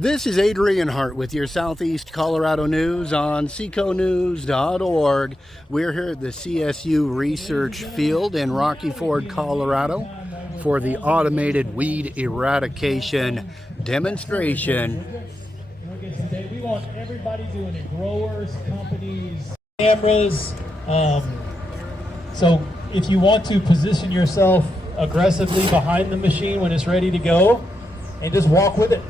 This is Adrian Hart with your Southeast Colorado News on seconews.org. We're here at the CSU Research Field in Rocky Ford, Colorado for the automated weed eradication demonstration. We want everybody doing it, growers, companies, cameras. So if you want to position yourself aggressively behind the machine when it's ready to go and just walk with it.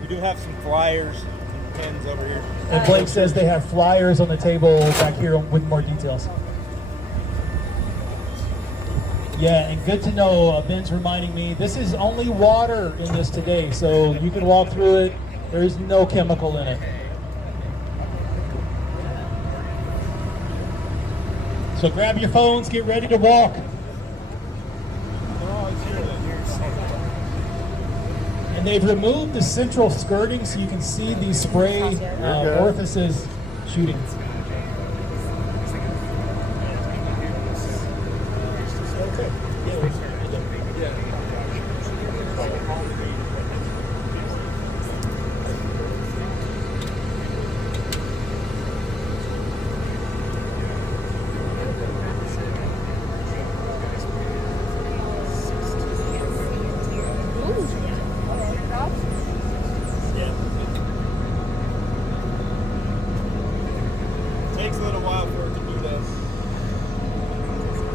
We do have some flyers and pens over here. And Blake says they have flyers on the table back here with more details. Yeah, and good to know, Ben's reminding me, this is only water in this today, so you can walk through it. There is no chemical in it. So grab your phones, get ready to walk. And they've removed the central skirting so you can see these spray orifices shooting. Takes a little while for it to do this.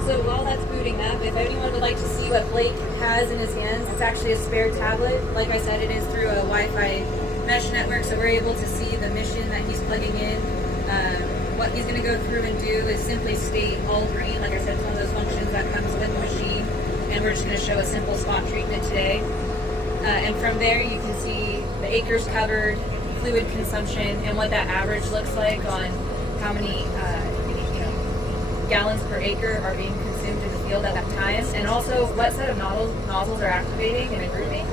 So while that's booting up, if anyone would like to see what Blake has in his hands, it's actually a spare tablet. Like I said, it is through a Wi-Fi mesh network, so we're able to see the mission that he's plugging in. What he's going to go through and do is simply state all green. Like I said, it's one of those functions that comes with the machine, and we're just going to show a simple spot treatment today. And from there, you can see the acres covered, fluid consumption, and what that average looks like on how many gallons per acre are being consumed in the field at that time, and also what set of nozzles are activating and grouping.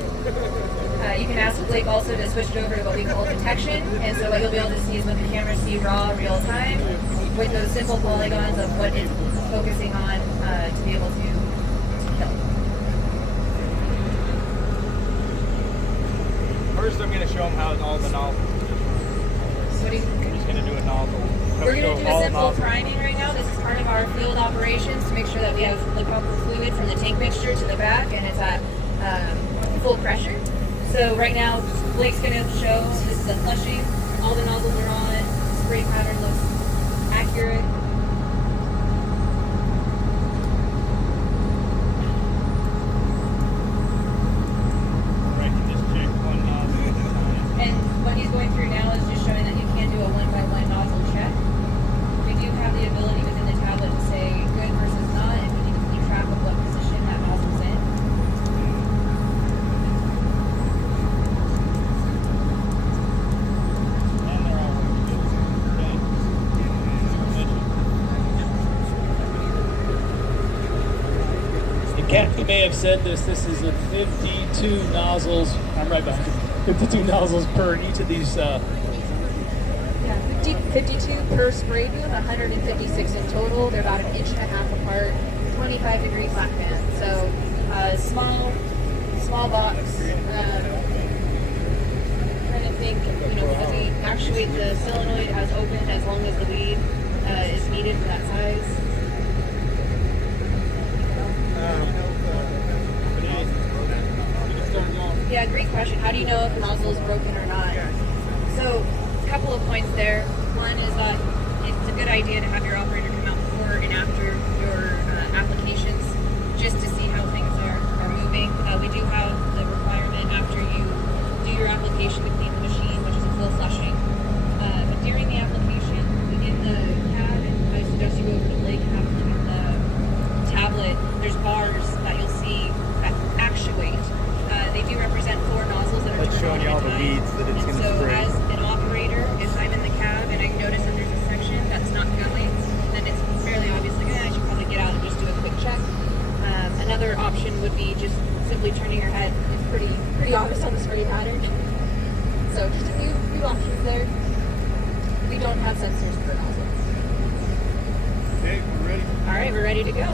You can ask Blake also to switch it over to what we call detection, and so what you'll be able to see is what the camera sees raw real time with those simple polygons of what it's focusing on to be able to kill. First, I'm going to show them how all the nozzles. What do you I'm just going to do a nozzle. We're going to do a simple priming right now. This is part of our field operations to make sure that we have the proper fluid from the tank mixture to the back, and it's at full pressure. So right now, Blake's going to show, this is a flushing. All the nozzles are on. Spray pattern looks accurate. I can just check one nozzle. And what he's going through now is just showing that you can do a one-by-one nozzle check. We do have the ability within the tablet to say good versus not, and we can keep track of what position that nozzle's in. And they're all working good. And Kat, you may have said this is a 52 nozzles, I'm right behind you, 52 nozzles per each of these. Yeah, 52 per spray boom, 156 in total. They're about 1.5 inches apart, 25-degree flat pan. So small box. Trying to think, because we actuate the solenoid as open as long as the weed is needed for that size. Yeah, great question. How do you know if the nozzle is broken or not? So, a couple of points there. One is that it's a good idea to have your operator come out before and after your applications just to see how things are moving. We do have the requirement after you do your application to clean the machine, which is a full flushing. But during the application, within the cab, and I suggest you go over to Blake and have between the tablet, there's bars that you'll see that actuate. They do represent 4 nozzles that are Showing you all the weeds that it's going to so spray. as an operator, if I'm in the cab and I notice that there's a section that's not going, then it's fairly obvious, like, I should probably get out and just do a quick check. Another option would be just simply turning your head. It's pretty obvious on the spray pattern. So just a few options there. We don't have sensors per nozzle. Okay, we're ready. All right, we're ready to go.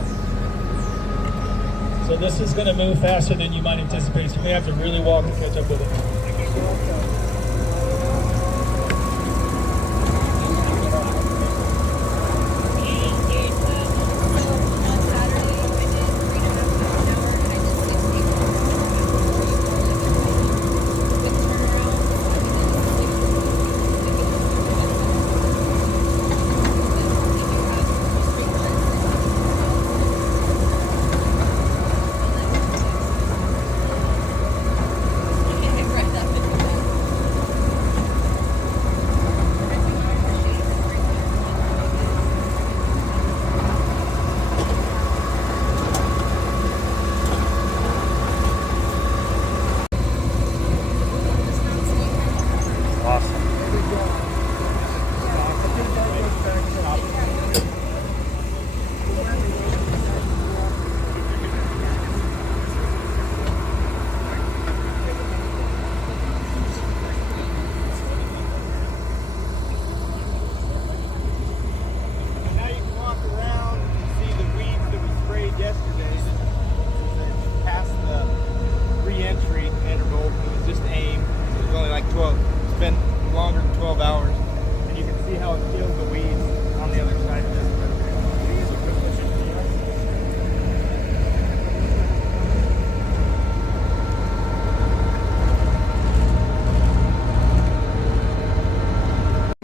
So this is going to move faster than you might anticipate, so you may have to really walk to catch up with it. out and field the weeds on the other side of this. Can you use a quick push and clean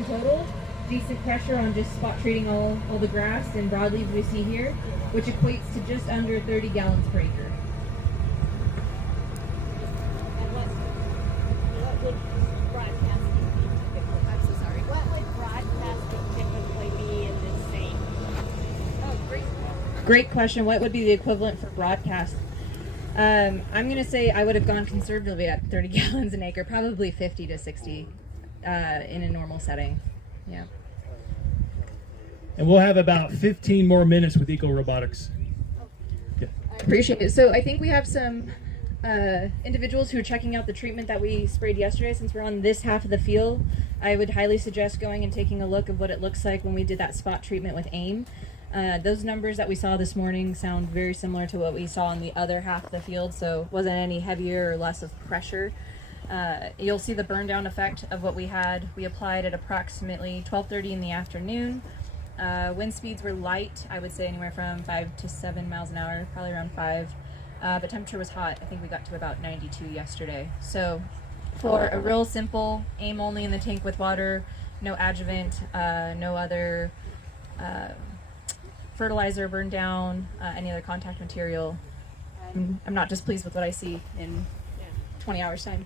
Total, decent pressure on just spot treating all the grass and broadleaves we see here, which equates to just under 30 gallons per acre. And what would broadcasting be typically? I'm so sorry. What would broadcasting typically be in this same? Oh, Great question. What would be the equivalent for broadcast? I'm going to say I would have gone conservatively at 30 gallons an acre, probably 50 to 60 in a normal setting. Yeah. And we'll have about 15 more minutes with Eco Robotics. Appreciate it. So I think we have some individuals who are checking out the treatment that we sprayed yesterday. Since we're on this half of the field, I would highly suggest going and taking a look at what it looks like when we did that spot treatment with AIM. Those numbers that we saw this morning sound very similar to what we saw on the other half of the field, so wasn't any heavier or less of pressure. You'll see the burn down effect of what we had. We applied at approximately 12:30 in the afternoon. Wind speeds were light, I would say anywhere from 5 to 7 miles an hour, probably around 5. But temperature was hot. I think we got to about 92 yesterday. So for a real simple aim only in the tank with water, no adjuvant, no other fertilizer burned down, any other contact material, I'm not displeased with what I see in 20 hours time.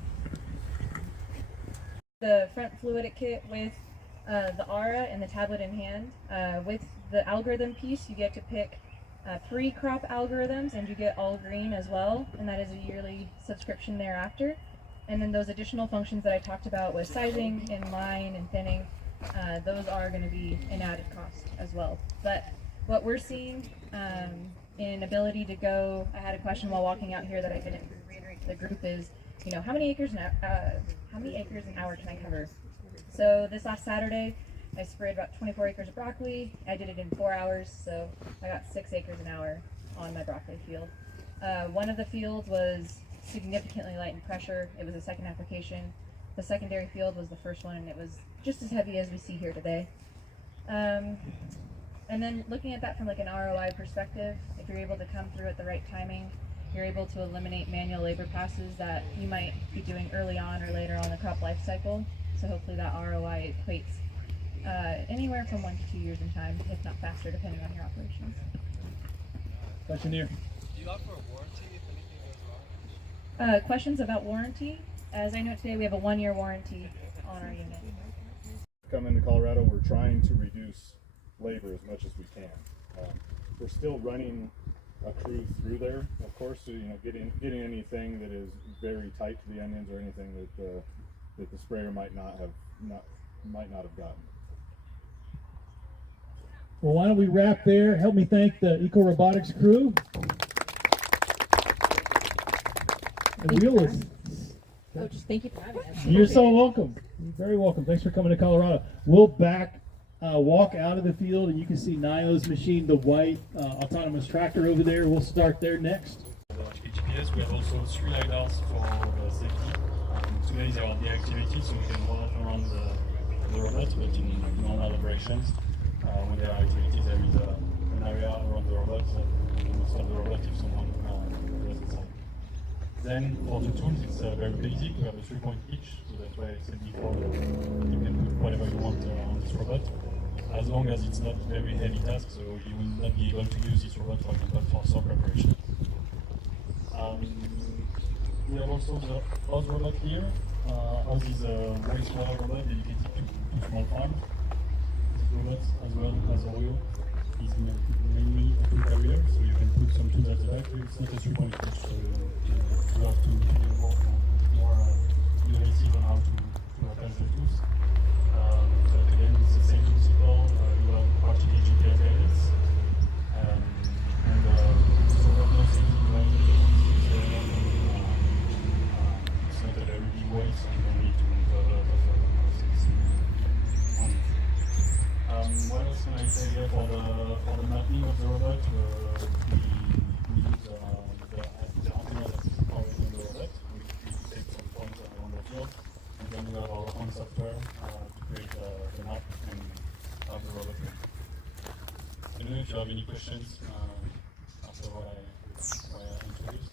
The front fluidic kit with the ARA and the tablet in hand. With the algorithm piece, you get to pick 3 crop algorithms, and you get all green as well, and that is a yearly subscription thereafter. And then those additional functions that I talked about with sizing and line and thinning, those are going to be an added cost as well. But what we're seeing in ability to go, I had a question while walking out here that I didn't reiterate to the group is, you know, how many acres an hour can I cover? So this last Saturday, I sprayed about 24 acres of broccoli. I did it in 4 hours, so I got 6 acres an hour on my broccoli field. One of the fields was significantly light in pressure. It was a second application. The secondary field was the first one, and it was just as heavy as we see here today. And then looking at that from like an ROI perspective, if you're able to come through at the right timing, you're able to eliminate manual labor passes that you might be doing early on or later on the crop life cycle. So hopefully that ROI equates anywhere from 1 to 2 years in time, if not faster, depending on your operations. Question here. Do you offer a warranty if anything goes wrong? Questions about warranty? As I know today, we have a 1-year warranty on our unit. Coming to Colorado, we're trying to reduce labor as much as we can. We're still running a crew through there, of course, so, you know, getting anything that is very tight to the onions or anything that the sprayer might not have gotten. Well, why don't we wrap there? Help me thank the Eco Robotics crew. And realists. Coach, thank you for having us. You're so welcome. You're very welcome.Hanks for coming to Colorado. We'll walk out of the field, and you can see Nio's machine, the white autonomous tractor over there. We'll start there next. GPS, we have also 3 lidars for safety. Today they are deactivated, so we can walk around the robot, but in normal operations. When they are activated, there is an area around the robot that will stop the robot if someone goes inside. Then for the tools, it's very basic. We have a 3-point pitch, so that's why I said before you can put whatever you want on this robot, as long as it's not very heavy task, so you will not be able to use this robot, for example, for soil preparation. We have also the Oz robot here. Oz is a very small robot dedicated to small farms. This robot, as well as Oreo, is mainly a tool carrier, so you can put some tools at the back. It's not a 3-point pitch, so you have to be more innovative on how to attach the tools. But again, it's the same principle. You have partially GPS guidance, and so what knows if you have it's not a very big weight, so you don't need to have a lot of things on it. What else can I say here for the mapping of the robot? We use the antenna that is already on the robot. We take some points around the field, and then we have our own software to create the map and of the robot. I don't know if you have any questions after what I introduced.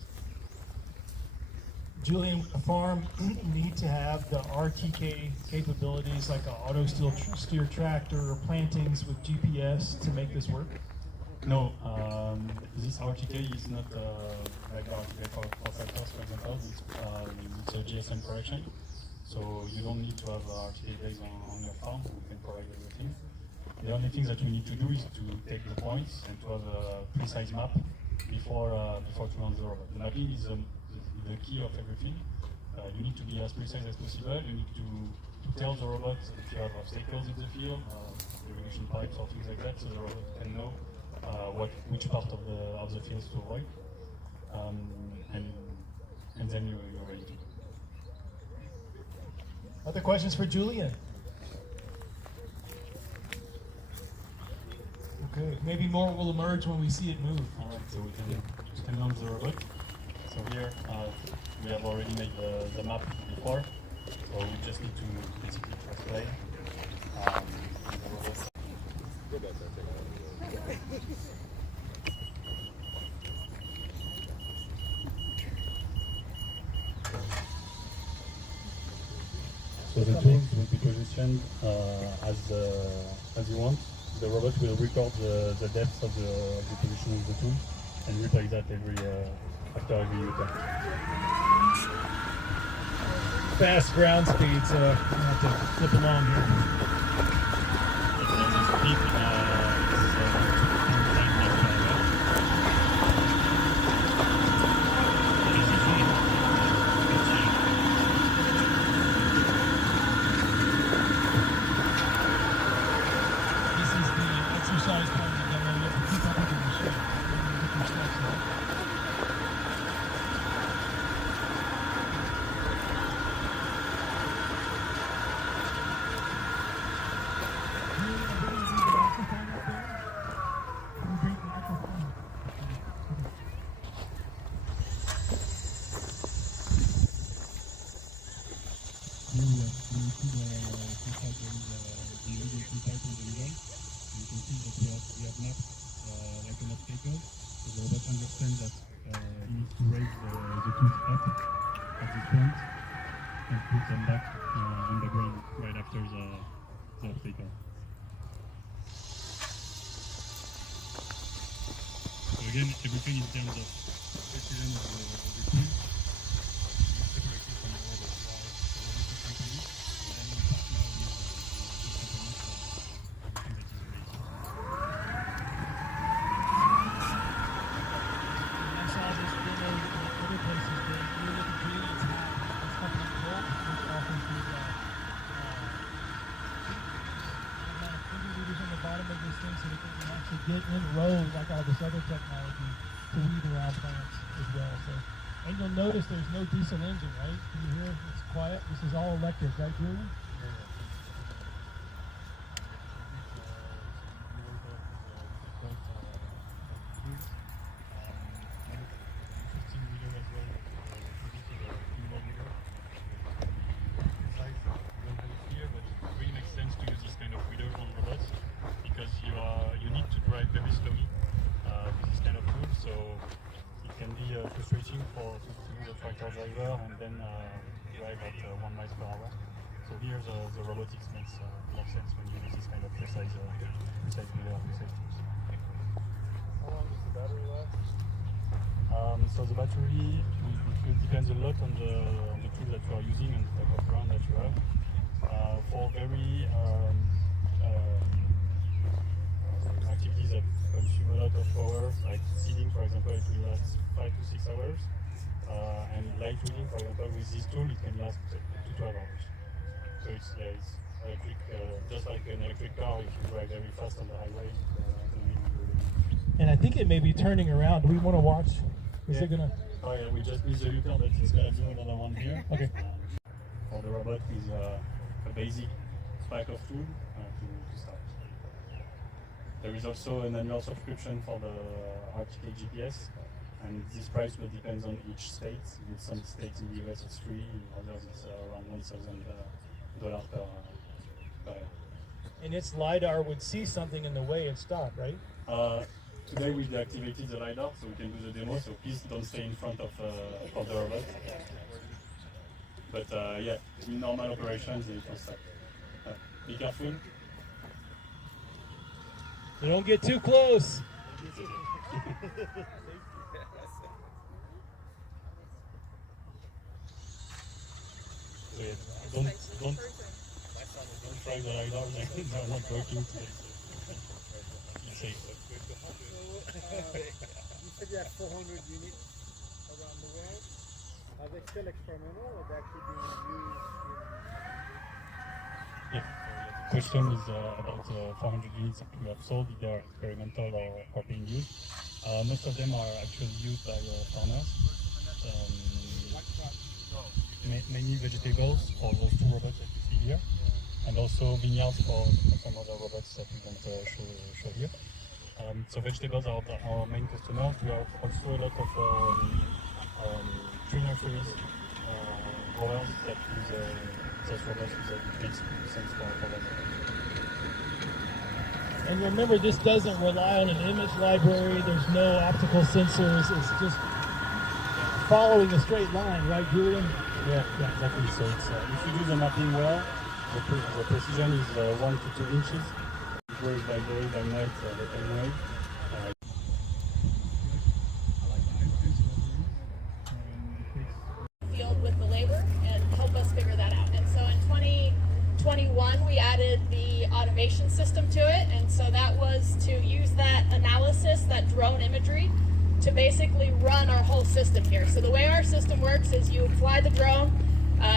Julian, a farm need to have the RTK capabilities like an auto steer tractor or plantings with GPS to make this work? No, this RTK is not like the RTK for tractors, for example. It's a GSM correction, so you don't need to have RTK based on your farm. We can provide everything. The only thing that we need to do is to take the points and to have a precise map before to run the robot. The mapping is the key of everything. You need to be as precise as possible. You need to tell the robot if you have obstacles in the field, irrigation pipes or things like that, so the robot can know which part of the fields to avoid, and then you're ready to go. Other questions for Julian? Okay, maybe more will emerge when we see it move. All right, so we can launch the robot. So here we have already made the map before, so we just need to basically press play. The robot. So the tools will be positioned as you want. The robot will record the depth of the position of the tool and replay that after every U-turn. Fast ground speed, so I have to flip along here. Again, everything in terms of precision of the tool separated from all the robotics company, and then we partner with two companies for everything that is related. I saw this demo in other places where you look at Julian's have this company Volt, which offers these amount of finger readers on the bottom of this thing so that they can actually get in row like all this other technology to weed around plants as well. So, and you'll notice there's no diesel engine, right? Can you hear it's quiet? This is all electric, right, Julian? You need to drive very slowly with this kind of tool, so it can be frustrating to use a tractor driver and then drive at 1 mile per hour. So here the robotics makes more sense when you use this kind of precise leader, precise tools. How long does the battery last? So the battery depends a lot on the tool that you are using and the type of ground that you have. For very activities that consume a lot of power, like seeding, for example, it will last 5 to 6 hours. And light reading, for example, with this tool, it can last up to 12 hours. So it's electric, just like an electric car. If you drive very fast on the highway, And I think it may be turning around. Do we want to watch? Is it gonna? Oh yeah, we just missed the U-turn, but it's gonna do another one here. Okay. For the robot with a basic spike of tool to start. There is also an annual subscription for the RTK GPS, and this price will depend on each state. In some states in the US it's free, in others it's around $1,000 per year. and its LiDAR would see something in the way and stop, right? Today we deactivated the LiDAR, so we can do the demo, so please don't stay in front of the robot. But yeah, in normal operations, it will stop. Be careful. Don't get too close. Yeah, don't try the LiDAR, they're not working today. Be safe. You said you have 400 units around the world. Are they still experimental or are they actually being used Yeah, the question is about 400 units that we have sold, if they are experimental or being used. Most of them are actually used by farmers. Mainly vegetables for those two robots that you see here, and also vineyards for some other robots that we don't show here. So vegetables are our main customers. We have also a lot of tree nurseries, growers that use those robots, so it makes sense for them. And remember, this doesn't rely on an image library. There's no optical sensors. It's just following a straight line, right, Julian? Yeah, exactly. So it's, if you do the mapping well, the precision is 1 to 2 inches. It works by day, by night, the same way. Field with the labor and help us figure that out. And so in 2021, we added the automation system to it. And so that was to use that analysis, that drone imagery, to basically run our whole system here. So the way our system works is you fly the drone,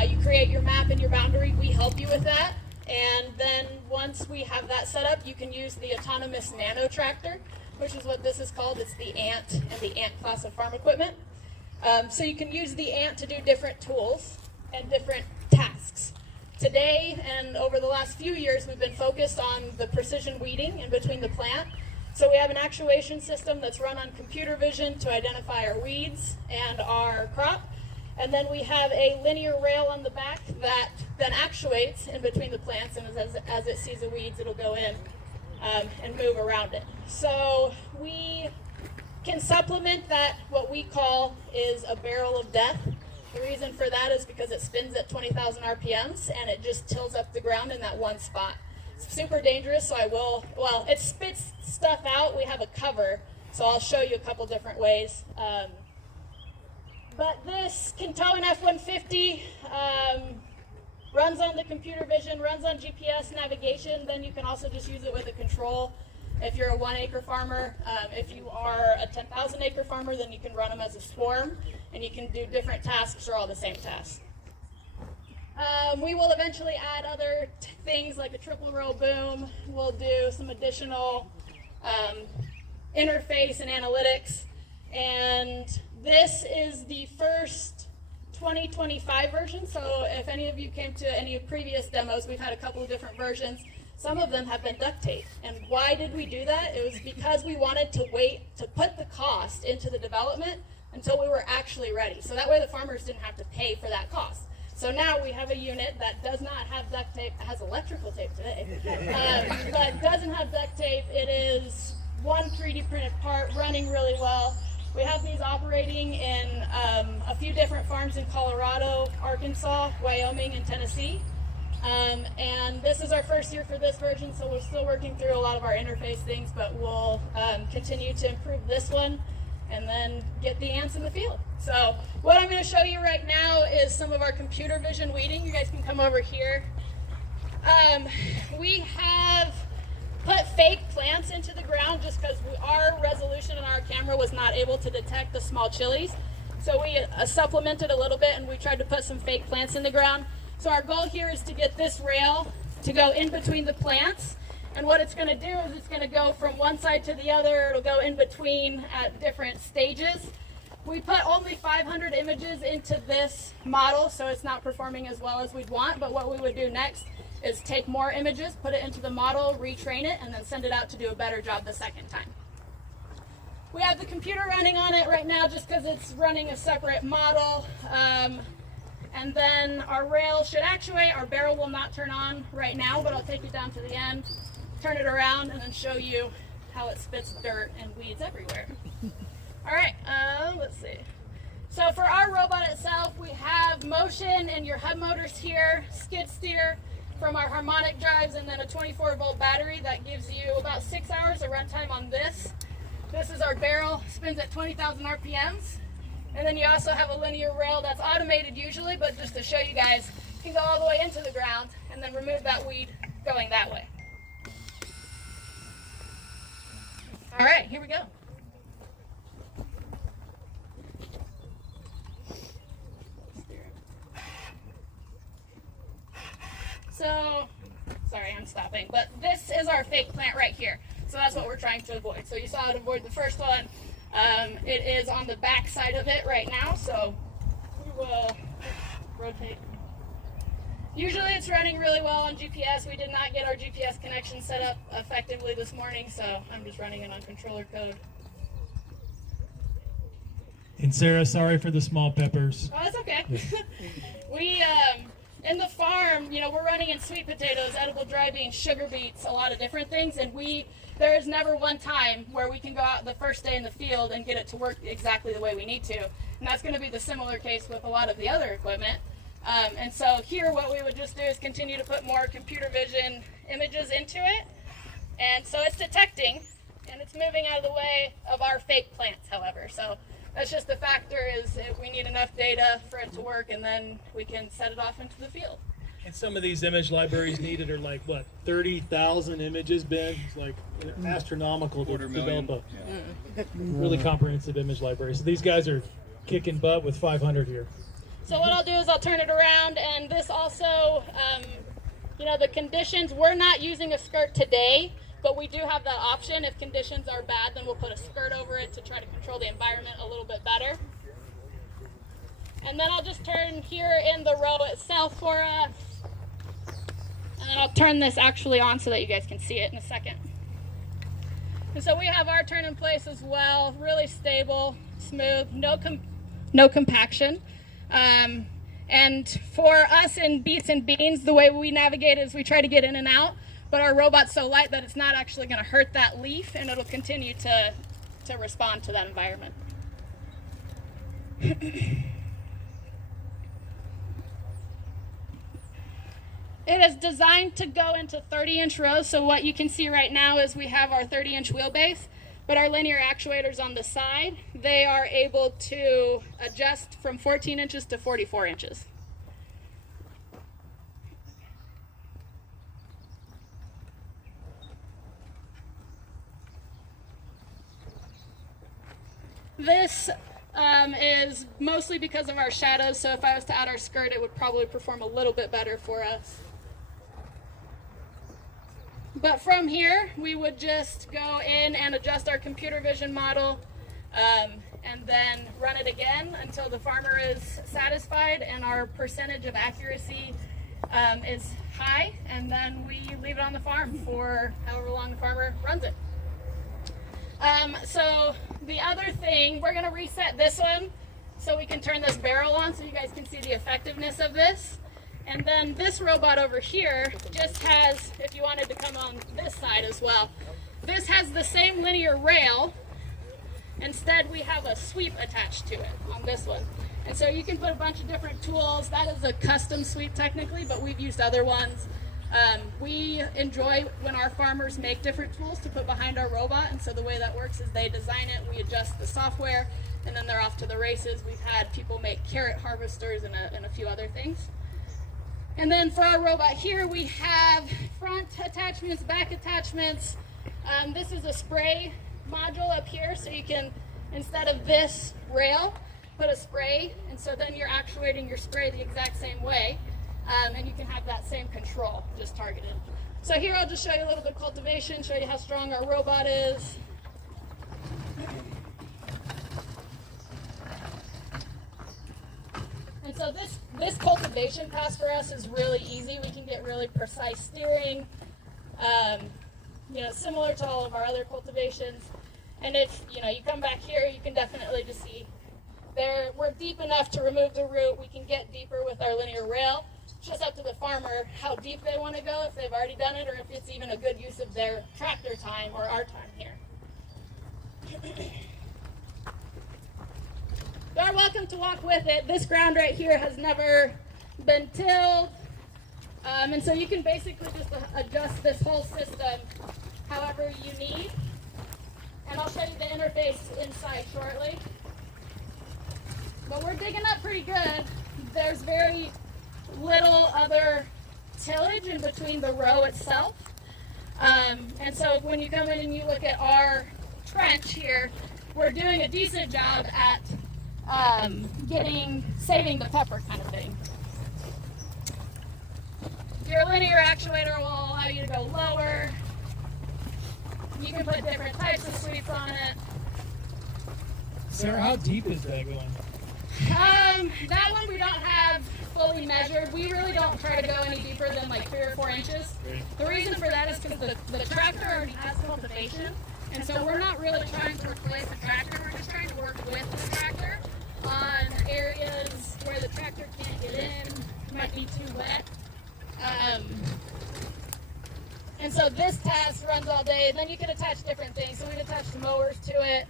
you create your map and your boundary, we help you with that. And then once we have that set up, you can use the autonomous nano tractor, which is what this is called. It's the ANT and the ANT class of farm equipment. So you can use the ANT to do different tools and different tasks. Today and over the last few years, we've been focused on the precision weeding in between the plant. So we have an actuation system that's run on computer vision to identify our weeds and our crop. And then we have a linear rail on the back that then actuates in between the plants, and as it sees the weeds, it'll go in and move around it. So we can supplement that, what we call is a barrel of death. The reason for that is because it spins at 20,000 RPMs and it just tills up the ground in that one spot. It's super dangerous, so it spits stuff out. We have a cover, so I'll show you a couple different ways. But this can tow an F-150, runs on the computer vision, runs on GPS navigation. Then you can also just use it with a control. If you're a 1-acre farmer, if you are a 10,000-acre farmer, then you can run them as a swarm, and you can do different tasks or all the same tasks. We will eventually add other things like a triple row boom. We'll do some additional interface and analytics. And this is the first 2025 version. So if any of you came to any previous demos, we've had a couple of different versions. Some of them have been duct taped. And why did we do that? It was because we wanted to wait to put the cost into the development until we were actually ready. So that way the farmers didn't have to pay for that cost. So now we have a unit that does not have duct tape, it has electrical tape today, but doesn't have duct tape. It is one 3D printed part running really well. We have these operating in a few different farms in Colorado, Arkansas, Wyoming, and Tennessee. And this is our first year for this version, so we're still working through a lot of our interface things, but we'll continue to improve this one and then get the ants in the field. So what I'm going to show you right now is some of our computer vision weeding. You guys can come over here. We have put fake plants into the ground just because our resolution in our camera was not able to detect the small chilies. So we supplemented a little bit and we tried to put some fake plants in the ground. So our goal here is to get this rail to go in between the plants. And what it's going to do is it's going to go from one side to the other. It'll go in between at different stages. We put only 500 images into this model, so it's not performing as well as we'd want. But what we would do next is take more images, put it into the model, retrain it, and then send it out to do a better job the second time. We have the computer running on it right now just because it's running a separate model. And then our rail should actuate. Our barrel will not turn on right now, but I'll take you down to the end, turn it around, and then show you how it spits dirt and weeds everywhere. All right, let's see. So for our robot itself, we have motion and your hub motors here, skid steer from our harmonic drives, and then a 24-volt battery that gives you about 6 hours of runtime on this. This is our barrel, spins at 20,000 RPMs. And then you also have a linear rail that's automated usually, but just to show you guys, you can go all the way into the ground and then remove that weed going that way. All right, here we go. So, sorry, I'm stopping, but this is our fake plant right here. So that's what we're trying to avoid. So you saw it avoid the first one. It is on the back side of it right now, so we will rotate. Usually it's running really well on GPS. We did not get our GPS connection set up effectively this morning, so I'm just running it on controller code. And Sarah, sorry for the small peppers. Oh, that's okay. We, in the farm, we're running in sweet potatoes, edible dry beans, sugar beets, a lot of different things, and there is never one time where we can go out the first day in the field and get it to work exactly the way we need to. And that's going to be the similar case with a lot of the other equipment. And so here what we would just do is continue to put more computer vision images into it. And so it's detecting, and it's moving out of the way of our fake plants, however. So that's just the factor, is if we need enough data for it to work, and then we can set it off into the field. And some of these image libraries needed are like, what, 30,000 images big? It's like astronomical to develop a really comprehensive image library. So these guys are kicking butt with 500 here. So what I'll do is I'll turn it around, and this also, the conditions, we're not using a skirt today, but we do have that option. If conditions are bad, then we'll put a skirt over it to try to control the environment a little bit better. And then I'll just turn here in the row itself for us. And then I'll turn this actually on so that you guys can see it in a second. And so we have our turn in place as well, really stable, smooth, no compaction. And for us in beets and beans, the way we navigate is we try to get in and out, but our robot's so light that it's not actually going to hurt that leaf, and it'll continue to respond to that environment. It is designed to go into 30-inch rows, so what you can see right now is we have our 30-inch wheelbase, but our linear actuators on the side, they are able to adjust from 14 inches to 44 inches. This is mostly because of our shadows, so if I was to add our skirt, it would probably perform a little bit better for us. But from here, we would just go in and adjust our computer vision model, and then run it again until the farmer is satisfied and our percentage of accuracy is high, and then we leave it on the farm for however long the farmer runs it. So the other thing, we're going to reset this one so we can turn this barrel on so you guys can see the effectiveness of this. And then this robot over here just has, if you wanted to come on this side as well, this has the same linear rail. Instead, we have a sweep attached to it on this one. And so you can put a bunch of different tools. That is a custom sweep technically, but we've used other ones. We enjoy when our farmers make different tools to put behind our robot, and so the way that works is they design it, we adjust the software, and then they're off to the races. We've had people make carrot harvesters and a few other things. And then for our robot here, we have front attachments, back attachments. This is a spray module up here, so you can, instead of this rail, put a spray, and so then you're actuating your spray the exact same way. And you can have that same control, just targeted. So here I'll just show you a little bit of cultivation, show you how strong our robot is. And so this cultivation pass for us is really easy. We can get really precise steering, similar to all of our other cultivations. And if you come back here, you can definitely just see We're deep enough to remove the root. We can get deeper with our linear rail. It's just up to the farmer how deep they want to go, if they've already done it, or if it's even a good use of their tractor time or our time here. You're welcome to walk with it. This ground right here has never been tilled. And so you can basically just adjust this whole system however you need. And I'll show you the interface inside shortly. But we're digging up pretty good. There's very little other tillage in between the row itself. And so when you come in and you look at our trench here, we're doing a decent job at saving the pepper kind of thing. Your linear actuator will allow you to go lower. You can put different types of sweeps on it. Sarah, how deep is that going? That one we don't have fully measured. We really don't try to go any deeper than like 3 or 4 inches. The reason for that is because the tractor already has cultivation, and so we're not really trying to replace the tractor. We're just trying to work with the tractor on areas where the tractor can't get in, might be too wet. And so this task runs all day. Then you can attach different things. So we'd attach mowers to it,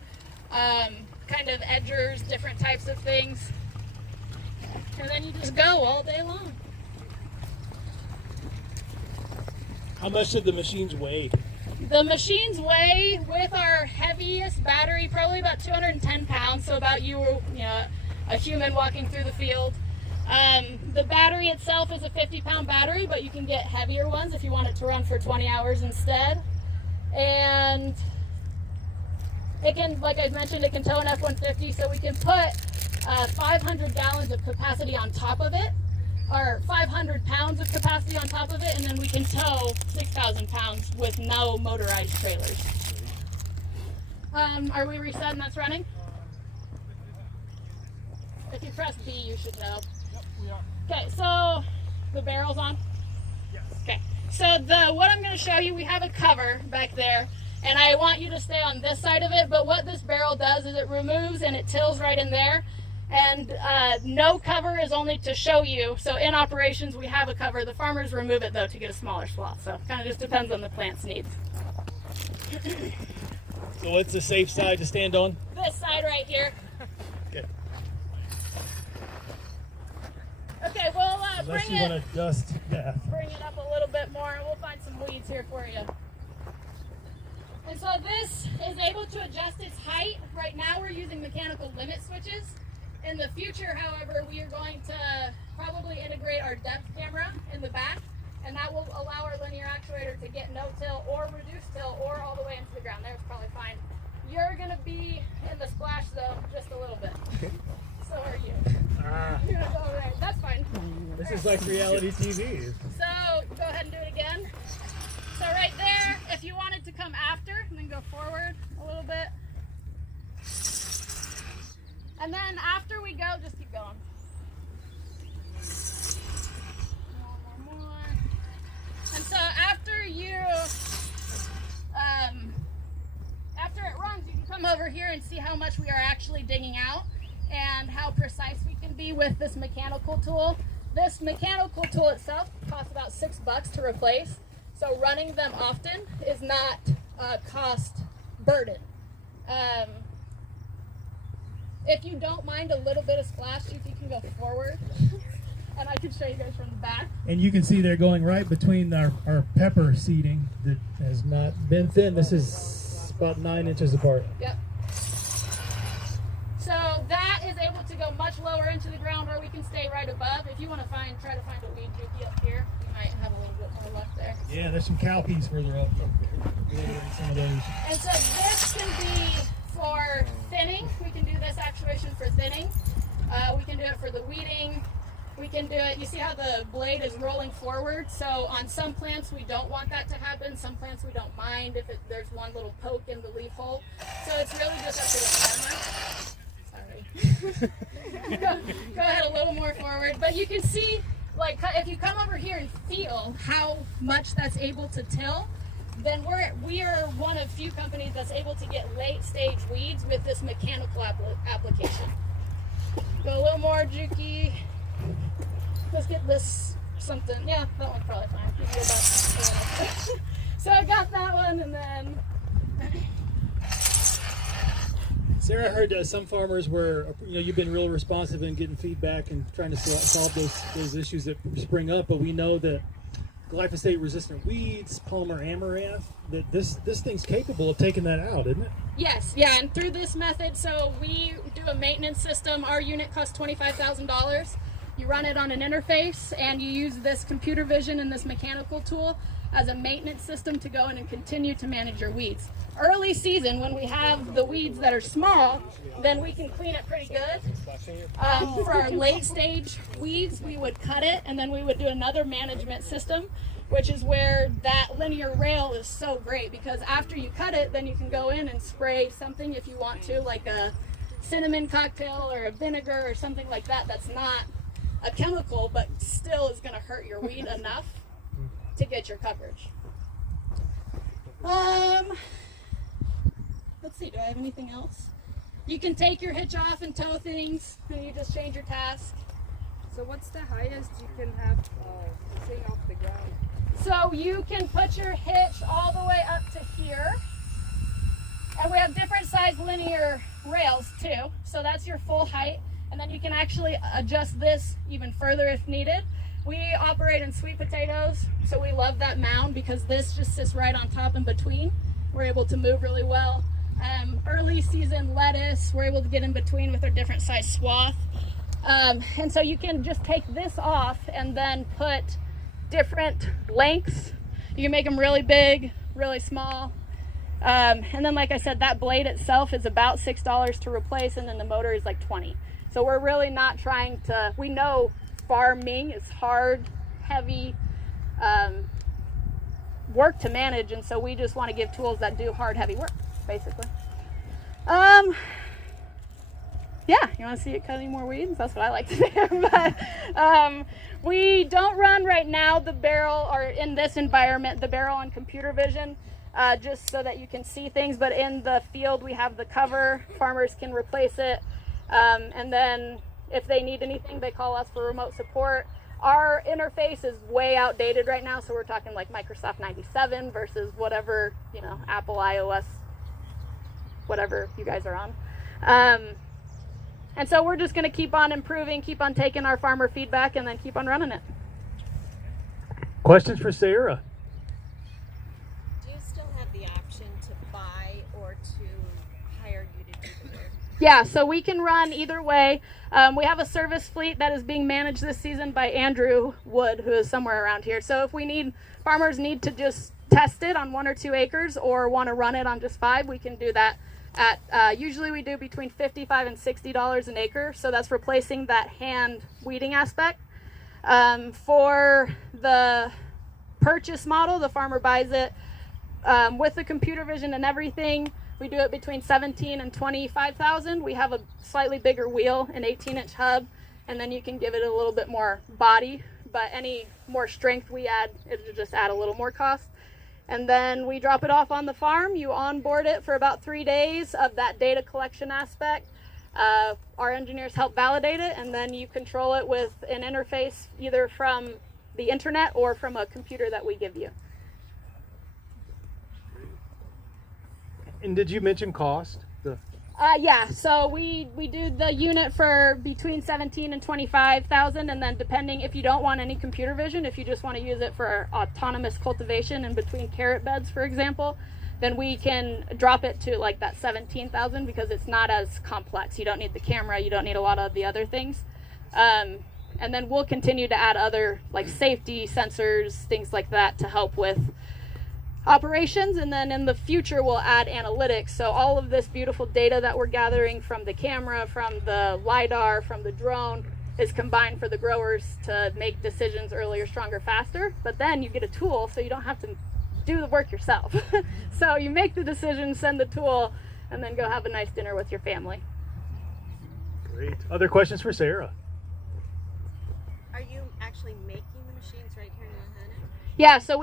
kind of edgers, different types of things. And then you just go all day long. How much did the machines weigh? The machines weigh, with our heaviest battery, probably about 210 pounds. So about a human walking through the field. The battery itself is a 50-pound battery, but you can get heavier ones if you want it to run for 20 hours instead. And it can, like I mentioned, it can tow an F-150, so we can put 500 gallons of capacity on top of it, or 500 pounds of capacity on top of it, and then we can tow 6,000 pounds with no motorized trailers. Are we reset and that's running? If you press B, you should know. Okay, so the barrel's on? Yes. Okay, so what I'm going to show you, we have a cover back there, and I want you to stay on this side of it, but what this barrel does is it removes and it tills right in there, and no cover is only to show you. So in operations, we have a cover. The farmers remove it, though, to get a smaller swath, so it kind of just depends on the plant's needs. So what's the safe side to stand on? This side right here. Okay. Okay, we'll Unless bring you want to dust death. bring it up a little bit more, and we'll find some weeds here for you. And so this is able to adjust its height. Right now we're using mechanical limit switches. In the future, however, we are going to probably integrate our depth camera in the back, and that will allow our linear actuator to get no till or reduce till or all the way into the ground. There's probably fine. You're going to be in the splash zone just a little bit. So are you. You're going to go over there. That's fine. This is like reality TV. So go ahead and do it again. So right there, if you wanted to come after, and then go forward a little bit. And then after we go, just keep going. More. And so after after it runs, you can come over here and see how much we are actually digging out and how precise we can be with this mechanical tool. This mechanical tool itself costs about $6 to replace. So running them often is not a cost burden. If you don't mind a little bit of splash, if you can go forward, and I can show you guys from the back. And you can see they're going right between our pepper seeding that has not been thin. This is about 9 inches apart. Yep. So that is able to go much lower into the ground, or we can stay right above. If you want to try to find a weed juki up here, you might have a little bit more luck there. Yeah, there's some cowpeas further up. Some of those. And so this can be for thinning. We can do this actuation for thinning. We can do it for the weeding. We can do it, you see how the blade is rolling forward? So on some plants we don't want that to happen. Some plants we don't mind if there's one little poke in the leaf hole. So it's really just up to the farmer. Sorry. Go ahead a little more forward. But you can see, like, if you come over here and feel how much that's able to till, then we are one of few companies that's able to get late stage weeds with this mechanical application. Go a little more jukey. Let's get this something. Yeah, that one's probably fine. You can go back. So I got that one, and then. Sarah, I heard some farmers were, you've been real responsive in getting feedback and trying to solve those issues that spring up, but we know that glyphosate-resistant weeds, Palmer amaranth, that this thing's capable of taking that out, isn't it? Yes, yeah, and through this method, so we do a maintenance system. Our unit costs $25,000. You run it on an interface, and you use this computer vision and this mechanical tool as a maintenance system to go in and continue to manage your weeds. Early season, when we have the weeds that are small, then we can clean it pretty good. For our late stage weeds, we would cut it, and then we would do another management system, which is where that linear rail is so great, because after you cut it, then you can go in and spray something if you want to, like a cinnamon cocktail or a vinegar or something like that. That's not a chemical, but still is going to hurt your weed enough to get your coverage. Let's see, do I have anything else? You can take your hitch off and tow things, and you just change your task. So what's the highest you can have the thing off the ground? So you can put your hitch all the way up to here. And we have different size linear rails too. So that's your full height. And then you can actually adjust this even further if needed. We operate in sweet potatoes, so we love that mound because this just sits right on top in between. We're able to move really well. Early season lettuce, we're able to get in between with our different size swath. And so you can just take this off and then put different lengths. You can make them really big, really small. And then, like I said, that blade itself is about $6 to replace, and then the motor is like $20. So we're really not trying to, we know farming is hard, heavy work to manage, and so we just want to give tools that do hard, heavy work, basically. Yeah, you want to see it cut any more weeds? That's what I like to do. But we don't run right now the barrel, or in this environment, the barrel on computer vision, just so that you can see things. But in the field, we have the cover. Farmers can replace it. And then if they need anything, they call us for remote support. Our interface is way outdated right now, so we're talking like Microsoft 97 versus whatever, Apple iOS, whatever you guys are on. And so we're just going to keep on improving, keep on taking our farmer feedback, and then keep on running it. Questions for Sarah? Do you still have the option to buy or to hire you to do the work? Yeah, so we can run either way. We have a service fleet that is being managed this season by Andrew Wood, who is somewhere around here. So if farmers need to just test it on 1 or 2 acres or want to run it on just 5, we can do that. Usually we do between $55 and $60 an acre, so that's replacing that hand weeding aspect. For the purchase model, the farmer buys it with the computer vision and everything. We do it between $17,000 and $25,000. We have a slightly bigger wheel, an 18-inch hub, and then you can give it a little bit more body, but any more strength we add, it'll just add a little more cost. And then we drop it off on the farm. You onboard it for about 3 days of that data collection aspect. Our engineers help validate it, and then you control it with an interface either from the internet or from a computer that we give you. And did you mention cost? Yeah, so we do the unit for between $17,000 and $25,000, and then depending, if you don't want any computer vision, if you just want to use it for autonomous cultivation in between carrot beds, for example, then we can drop it to like that $17,000 because it's not as complex. You don't need the camera, you don't need a lot of the other things. And then we'll continue to add other like safety sensors, things like that to help with operations, and then in the future we'll add analytics. So all of this beautiful data that we're gathering from the camera, from the LiDAR, from the drone is combined for the growers to make decisions earlier, stronger, faster. But then you get a tool so you don't have to do the work yourself. So you make the decision, send the tool, and then go have a nice dinner with your family. Great. Other questions for Sarah? Are you actually making the machines right here in Lahaina? Yeah, so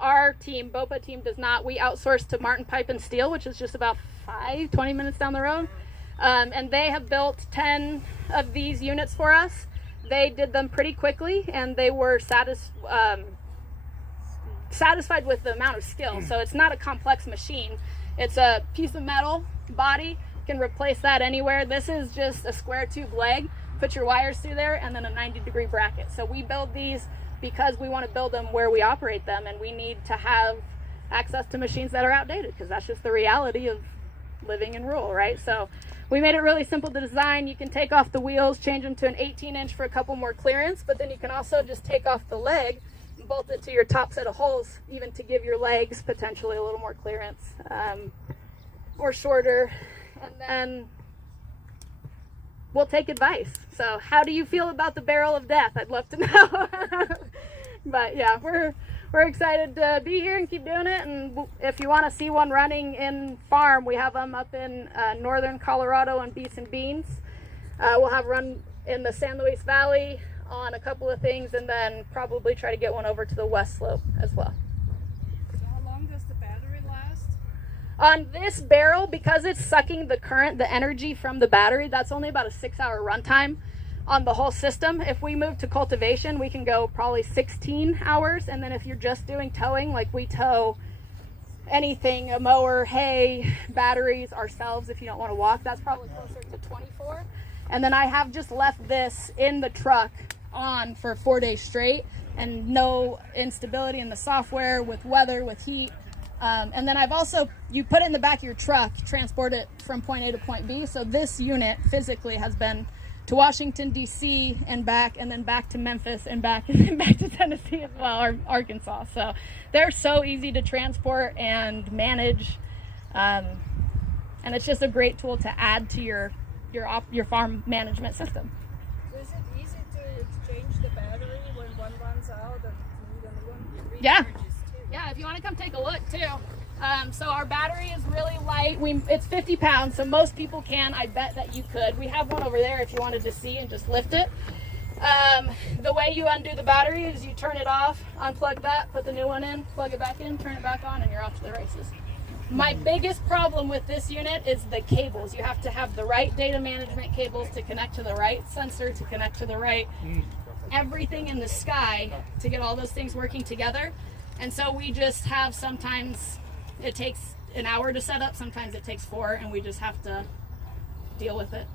our team, BOPA team does not. We outsource to Martin Pipe and Steel, which is just about 20 minutes down the road. And they have built 10 of these units for us. They did them pretty quickly, and they were satisfied with the amount of skill. So it's not a complex machine. It's a piece of metal body. You can replace that anywhere. This is just a square tube leg. Put your wires through there, and then a 90-degree bracket. So we build these because we want to build them where we operate them, and we need to have access to machines that are outdated, because that's just the reality of living in rural, right? So we made it really simple to design. You can take off the wheels, change them to an 18-inch for a couple more clearance, but then you can also just take off the leg and bolt it to your top set of holes, even to give your legs potentially a little more clearance, or shorter. And then we'll take advice. So how do you feel about the barrel of death? I'd love to know. But yeah, we're excited to be here and keep doing it. And if you want to see one running in farm, we have them up in northern Colorado on Beets and Beans. We'll have run in the San Luis Valley on a couple of things, and then probably try to get one over to the west slope as well. So how long does the battery last? On this barrel, because it's sucking the current, the energy from the battery, that's only about a 6-hour runtime on the whole system. If we move to cultivation, we can go probably 16 hours. And then if you're just doing towing, like we tow anything, a mower, hay, batteries ourselves, if you don't want to walk, that's probably closer to 24. And then I have just left this in the truck on for 4 days straight, and no instability in the software with weather, with heat. And then I've also, you put it in the back of your truck, transport it from point A to point B. So this unit physically has been to Washington, D.C. and back, and then back to Memphis and back, and then back to Tennessee as well, or Arkansas. So they're so easy to transport and manage. And it's just a great tool to add to your farm management system. So is it easy to exchange the battery when one runs out and you need a new one? Yeah. Recharges too. Yeah, if you want to come take a look too. So our battery is really light. It's 50 pounds, so most people can. I bet that you could. We have one over there if you wanted to see and just lift it. The way you undo the battery is you turn it off, unplug that, put the new one in, plug it back in, turn it back on, and you're off to the races. My biggest problem with this unit is the cables. You have to have the right data management cables to connect to the right sensor, to connect to the right everything in the sky, to get all those things working together. And so we just have, sometimes it takes an hour to set up, sometimes it takes 4, and we just have to deal with it.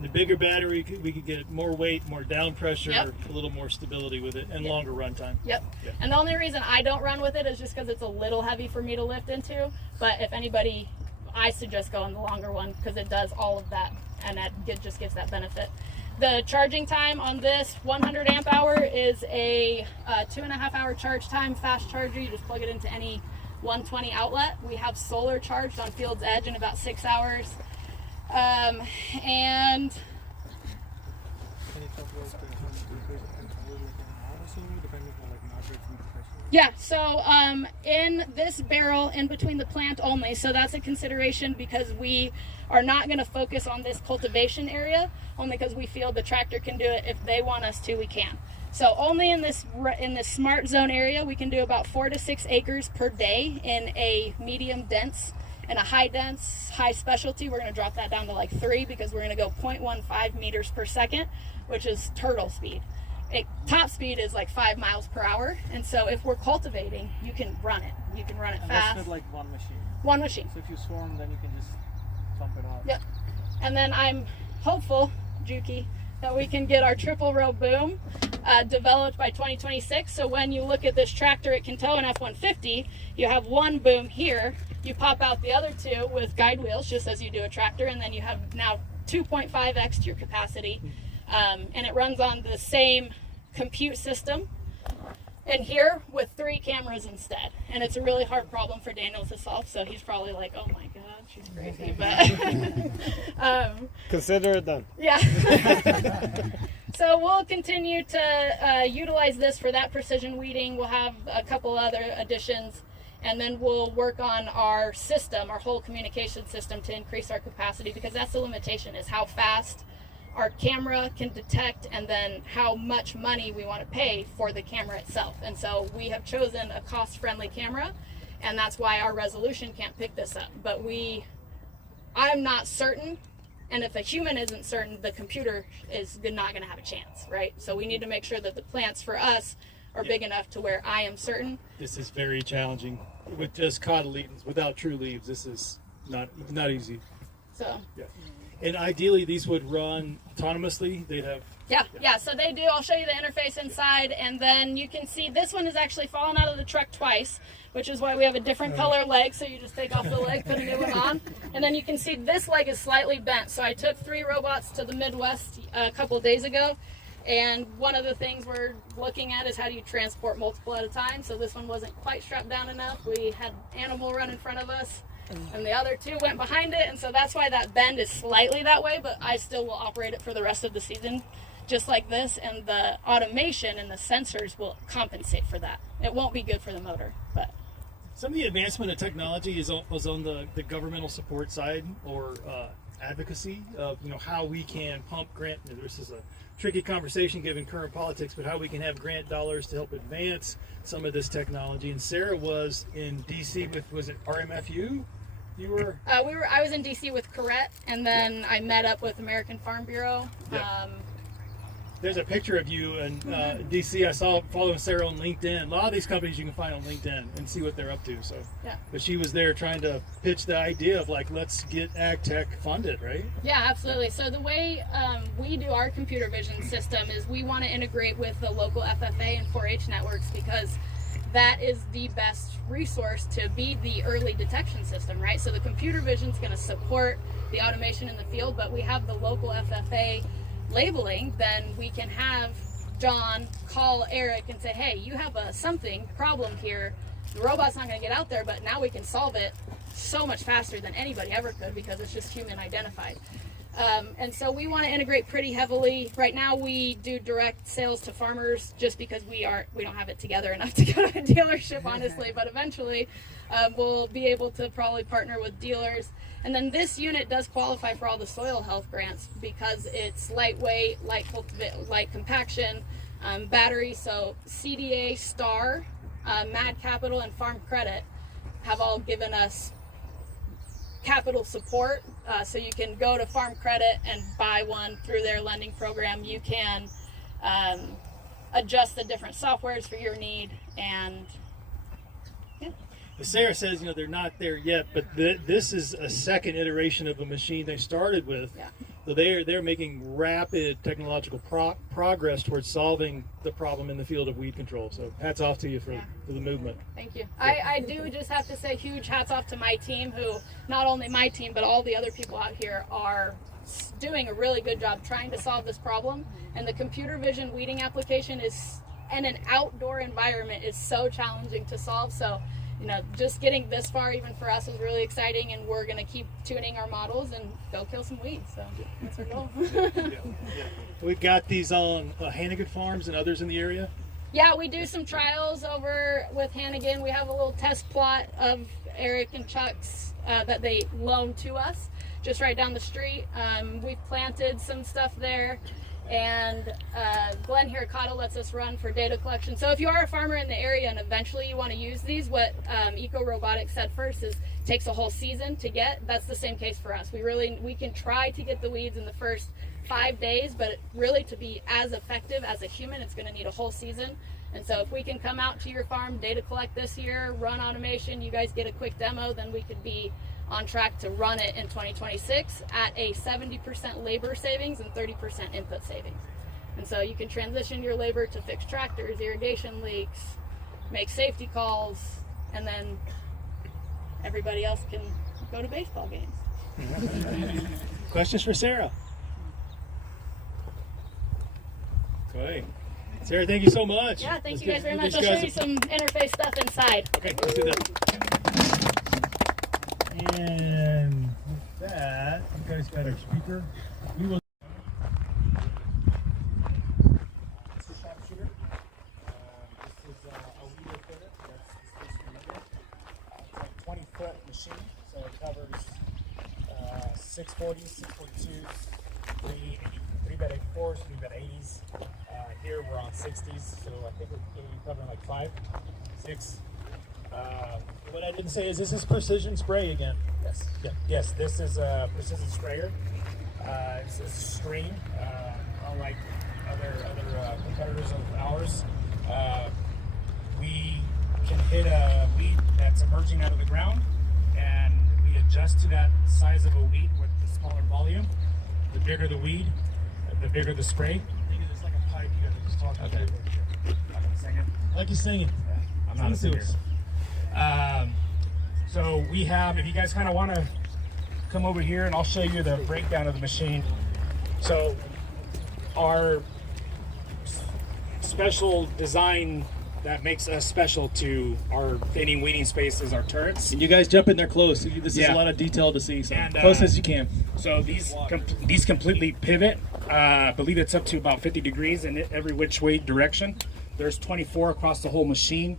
The bigger battery, we could get more weight, more down pressure, Yep. a little more stability with it, and longer runtime. Yep. Yeah. And the only reason I don't run with it is just because it's a little heavy for me to lift into. But if anybody, I suggest going the longer one, because it does all of that, and that just gives that benefit. The charging time on this 100 amp hour is a 2.5 hour charge time, fast charger. You just plug it into any 120 outlet. We have solar charged on Field's Edge in about 6 hours. And Can you talk about how much increase in power like an hour or so, depending on like moderate and professional? yeah, so in this barrel, in between the plant only, so that's a consideration because we are not going to focus on this cultivation area, only because we feel the tractor can do it. If they want us to, we can. So only in this smart zone area, we can do about 4 to 6 acres per day in a medium dense. And a high dense, high specialty, we're going to drop that down to like 3 because we're going to go 0.15 meters per second, which is turtle speed. Top speed is like 5 miles per hour. And so if we're cultivating, you can run it. You can run it And fast. that's not like one machine. One machine. So if you swarm, then you can just pump it off. Yep. And then I'm hopeful, Juki, that we can get our triple row boom developed by 2026. So when you look at this tractor, it can tow an F-150. You have one boom here. You pop out the other 2 with guide wheels, just as you do a tractor, and then you have now 2.5x to your capacity. And it runs on the same compute system. And here with 3 cameras instead. And it's a really hard problem for Daniel to solve, so he's probably like, oh my God, she's crazy. But Consider it done. yeah. So we'll continue to utilize this for that precision weeding. We'll have a couple other additions, and then we'll work on our system, our whole communication system, to increase our capacity, because that's the limitation, is how fast our camera can detect, and then how much money we want to pay for the camera itself. And so we have chosen a cost-friendly camera, and that's why our resolution can't pick this up. But we I'm not certain, and if a human isn't certain, the computer is not going to have a chance, right? So we need to make sure that the plants for us are big enough to where I am certain. This is very challenging with just cotyledons. Without true leaves, this is not easy. So. Yeah. And ideally, these would run autonomously. They'd have. Yeah, so they do. I'll show you the interface inside, and then you can see this one has actually fallen out of the truck twice, which is why we have a different color leg. So you just take off the leg, put a new one on, and then you can see this leg is slightly bent. So I took 3 robots to the Midwest a couple of days ago, and one of the things we're looking at is how do you transport multiple at a time. So this one wasn't quite strapped down enough. We had animal run in front of us, and the other 2 went behind it, and so that's why that bend is slightly that way, but I still will operate it for the rest of the season just like this, and the automation and the sensors will compensate for that. It won't be good for the motor, but. Some of the advancement of technology is on the governmental support side, or advocacy of how we can pump grant. This is a tricky conversation given current politics, but how we can have grant dollars to help advance some of this technology. And Sarah was in DC with, was it RMFU? You were? I was in DC with Correct, and then I met up with American Farm Bureau. There's a picture of you in DC. I saw following Sarah on LinkedIn. A lot of these companies you can find on LinkedIn and see what they're up to. So, but she was there trying to pitch the idea of like, let's get ag tech funded, right? Yeah, absolutely. So the way we do our computer vision system is we want to integrate with the local FFA and 4-H networks, because that is the best resource to be the early detection system, right? So the computer vision is going to support the automation in the field, but we have the local FFA labeling. Then we can have John call Eric and say, hey, you have a problem here. The robot's not going to get out there, but now we can solve it so much faster than anybody ever could, because it's just human identified. And so we want to integrate pretty heavily. Right now we do direct sales to farmers just because we don't have it together enough to go to a dealership, honestly, but eventually we'll be able to probably partner with dealers. And then this unit does qualify for all the soil health grants because it's lightweight, light compaction, battery. So CDA, STAR, Mad Capital, and Farm Credit have all given us capital support. So you can go to Farm Credit and buy one through their lending program. You can adjust the different softwares for your need, and Sarah says, they're not there yet, but this is a second iteration of a machine they started with. Yeah. So they're making rapid technological progress towards solving the problem in the field of weed control. So hats off to you for the movement. Thank you. I do just have to say huge hats off to my team, who, not only my team, but all the other people out here are doing a really good job trying to solve this problem. And the computer vision weeding application is, in an outdoor environment, is so challenging to solve. So just getting this far, even for us, is really exciting, and we're going to keep tuning our models and go kill some weeds. So that's our goal. We got these on Hannigan Farms and others in the area? Yeah, we do some trials over with Hannigan. We have a little test plot of Eric and Chuck's that they loaned to us just right down the street. We've planted some stuff there. And Glenn here at Cotto lets us run for data collection. So if you are a farmer in the area and eventually you want to use these, what Robotics said first is it takes a whole season to get. That's the same case for us. We can try to get the weeds in the first 5 days, but really to be as effective as a human, it's going to need a whole season. And so if we can come out to your farm, data collect this year, run automation, you guys get a quick demo, then we could be on track to run it in 2026 at a 70% labor savings and 30% input savings. And so you can transition your labor to fix tractors, irrigation leaks, make safety calls, and then everybody else can go to baseball games. Questions for Sarah? Okay. Sarah, thank you so much. Yeah, thank you guys very much. I'll show you some interface stuff inside. Okay, let's do that. And with that, you guys got our speaker. We will. This is a sharpshooter. This is a weed equipment. That's the space weeder. It's a 20-foot machine, so it covers 640s, 642s, 3x84s, 3x80s. Here we're on 60s, so I think we're covering like 5, 6. What I didn't say is this is precision spray again. Yes. Yeah. Yes. This is a precision sprayer. It's a stream. Unlike other competitors of ours, we can hit a weed that's emerging out of the ground, and we adjust to that size of a weed with the smaller volume. The bigger the weed, the bigger the spray. It's like a pipe you guys are just talking Okay. I'm not singing. I like you singing. I'm not a singer. So we have, if you guys kind of want to come over here, and I'll show you the breakdown of the machine. So our special design that makes us special to our thinning weeding space is our turrets. And you guys jump in there close. This is Yeah. a lot of detail to see. So And, close as you can. So these completely pivot. I believe it's up to about 50 degrees in every which way direction. There's 24 across the whole machine.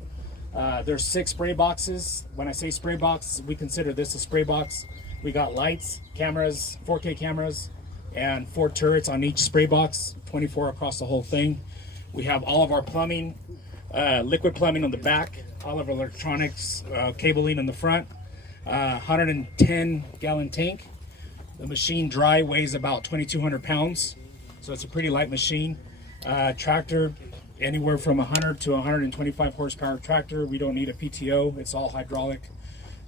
There's 6 spray boxes. When I say spray box, we consider this a spray box. We got lights, cameras, 4K cameras, and 4 turrets on each spray box, 24 across the whole thing. We have all of our plumbing, liquid plumbing on the back, all of our electronics, cabling in the front, 110 gallon tank. The machine dry weighs about 2,200 pounds, so it's a pretty light machine. Tractor, anywhere from 100 to 125 horsepower tractor. We don't need a PTO, it's all hydraulic.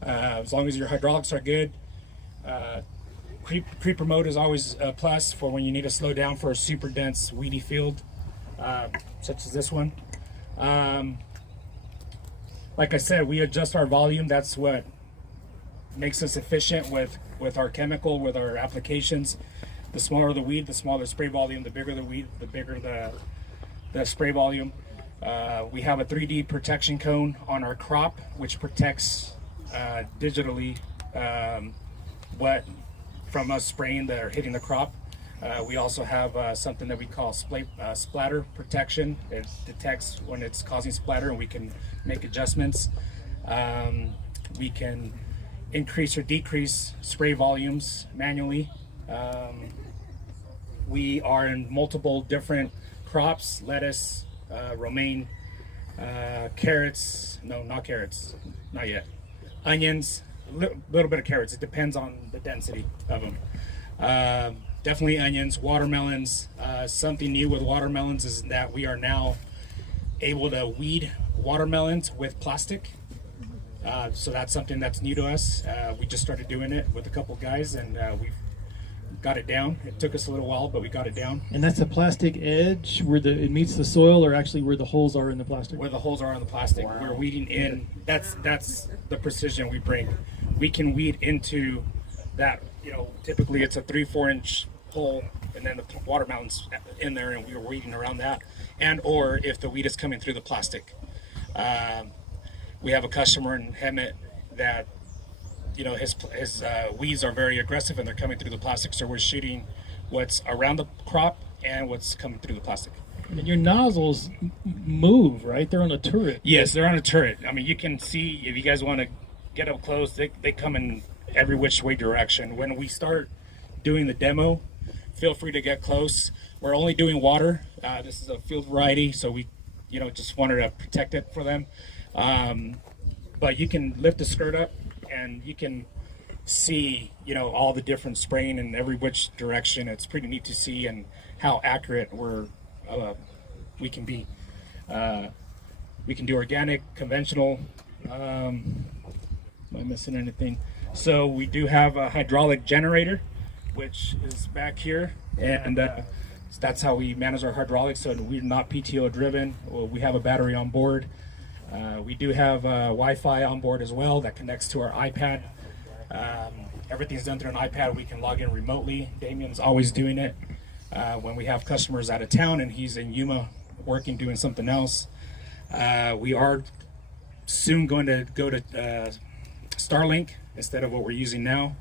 As long as your hydraulics are good. Creeper mode is always a plus for when you need to slow down for a super dense weedy field, such as this one. Like I said, we adjust our volume. That's what makes us efficient with our chemical, with our applications. The smaller the weed, the smaller spray volume. The bigger the weed, the bigger the spray volume. We have a 3D protection cone on our crop, which protects digitally what from us spraying that are hitting the crop. We also have something that we call splatter protection. It detects when it's causing splatter, and we can make adjustments. We can increase or decrease spray volumes manually. We are in multiple different crops: lettuce, romaine, carrots. No, not carrots, not yet. Onions, a little bit of carrots. It depends on the density of them. Definitely onions, watermelons. Something new with watermelons is that we are now able to weed watermelons with plastic. So that's something that's new to us. We just started doing it with a couple guys, and we've got it down. It took us a little while, but we got it down. And that's the plastic edge where it meets the soil, or actually where the holes are in the plastic? Where the holes are in the plastic. Wow. We're weeding in. That's the precision we bring. We can weed into that. Typically it's a 3-4 inch hole, and then the watermelon's in there, and we are weeding around that. And or if the weed is coming through the plastic. We have a customer in Hemet that his weeds are very aggressive, and they're coming through the plastic, so we're shooting what's around the crop and what's coming through the plastic. And your nozzles move, right? They're on a turret. Yes, they're on a turret. I mean, you can see, if you guys want to get up close, they come in every which way direction. When we start doing the demo, feel free to get close. We're only doing water. This is a field variety, so we just wanted to protect it for them. But you can lift the skirt up, and you can see all the different spraying in every which direction. It's pretty neat to see, and how accurate we can be. We can do organic, conventional. Am I missing anything? So we do have a hydraulic generator, which is back here, and that's how we manage our hydraulics. So we're not PTO driven. We have a battery on board. We do have Wi-Fi on board as well that connects to our iPad. Everything's done through an iPad. We can log in remotely. Damien's always doing it. When we have customers out of town and he's in Yuma working, doing something else. We are soon going to go to Starlink instead of what we're using now.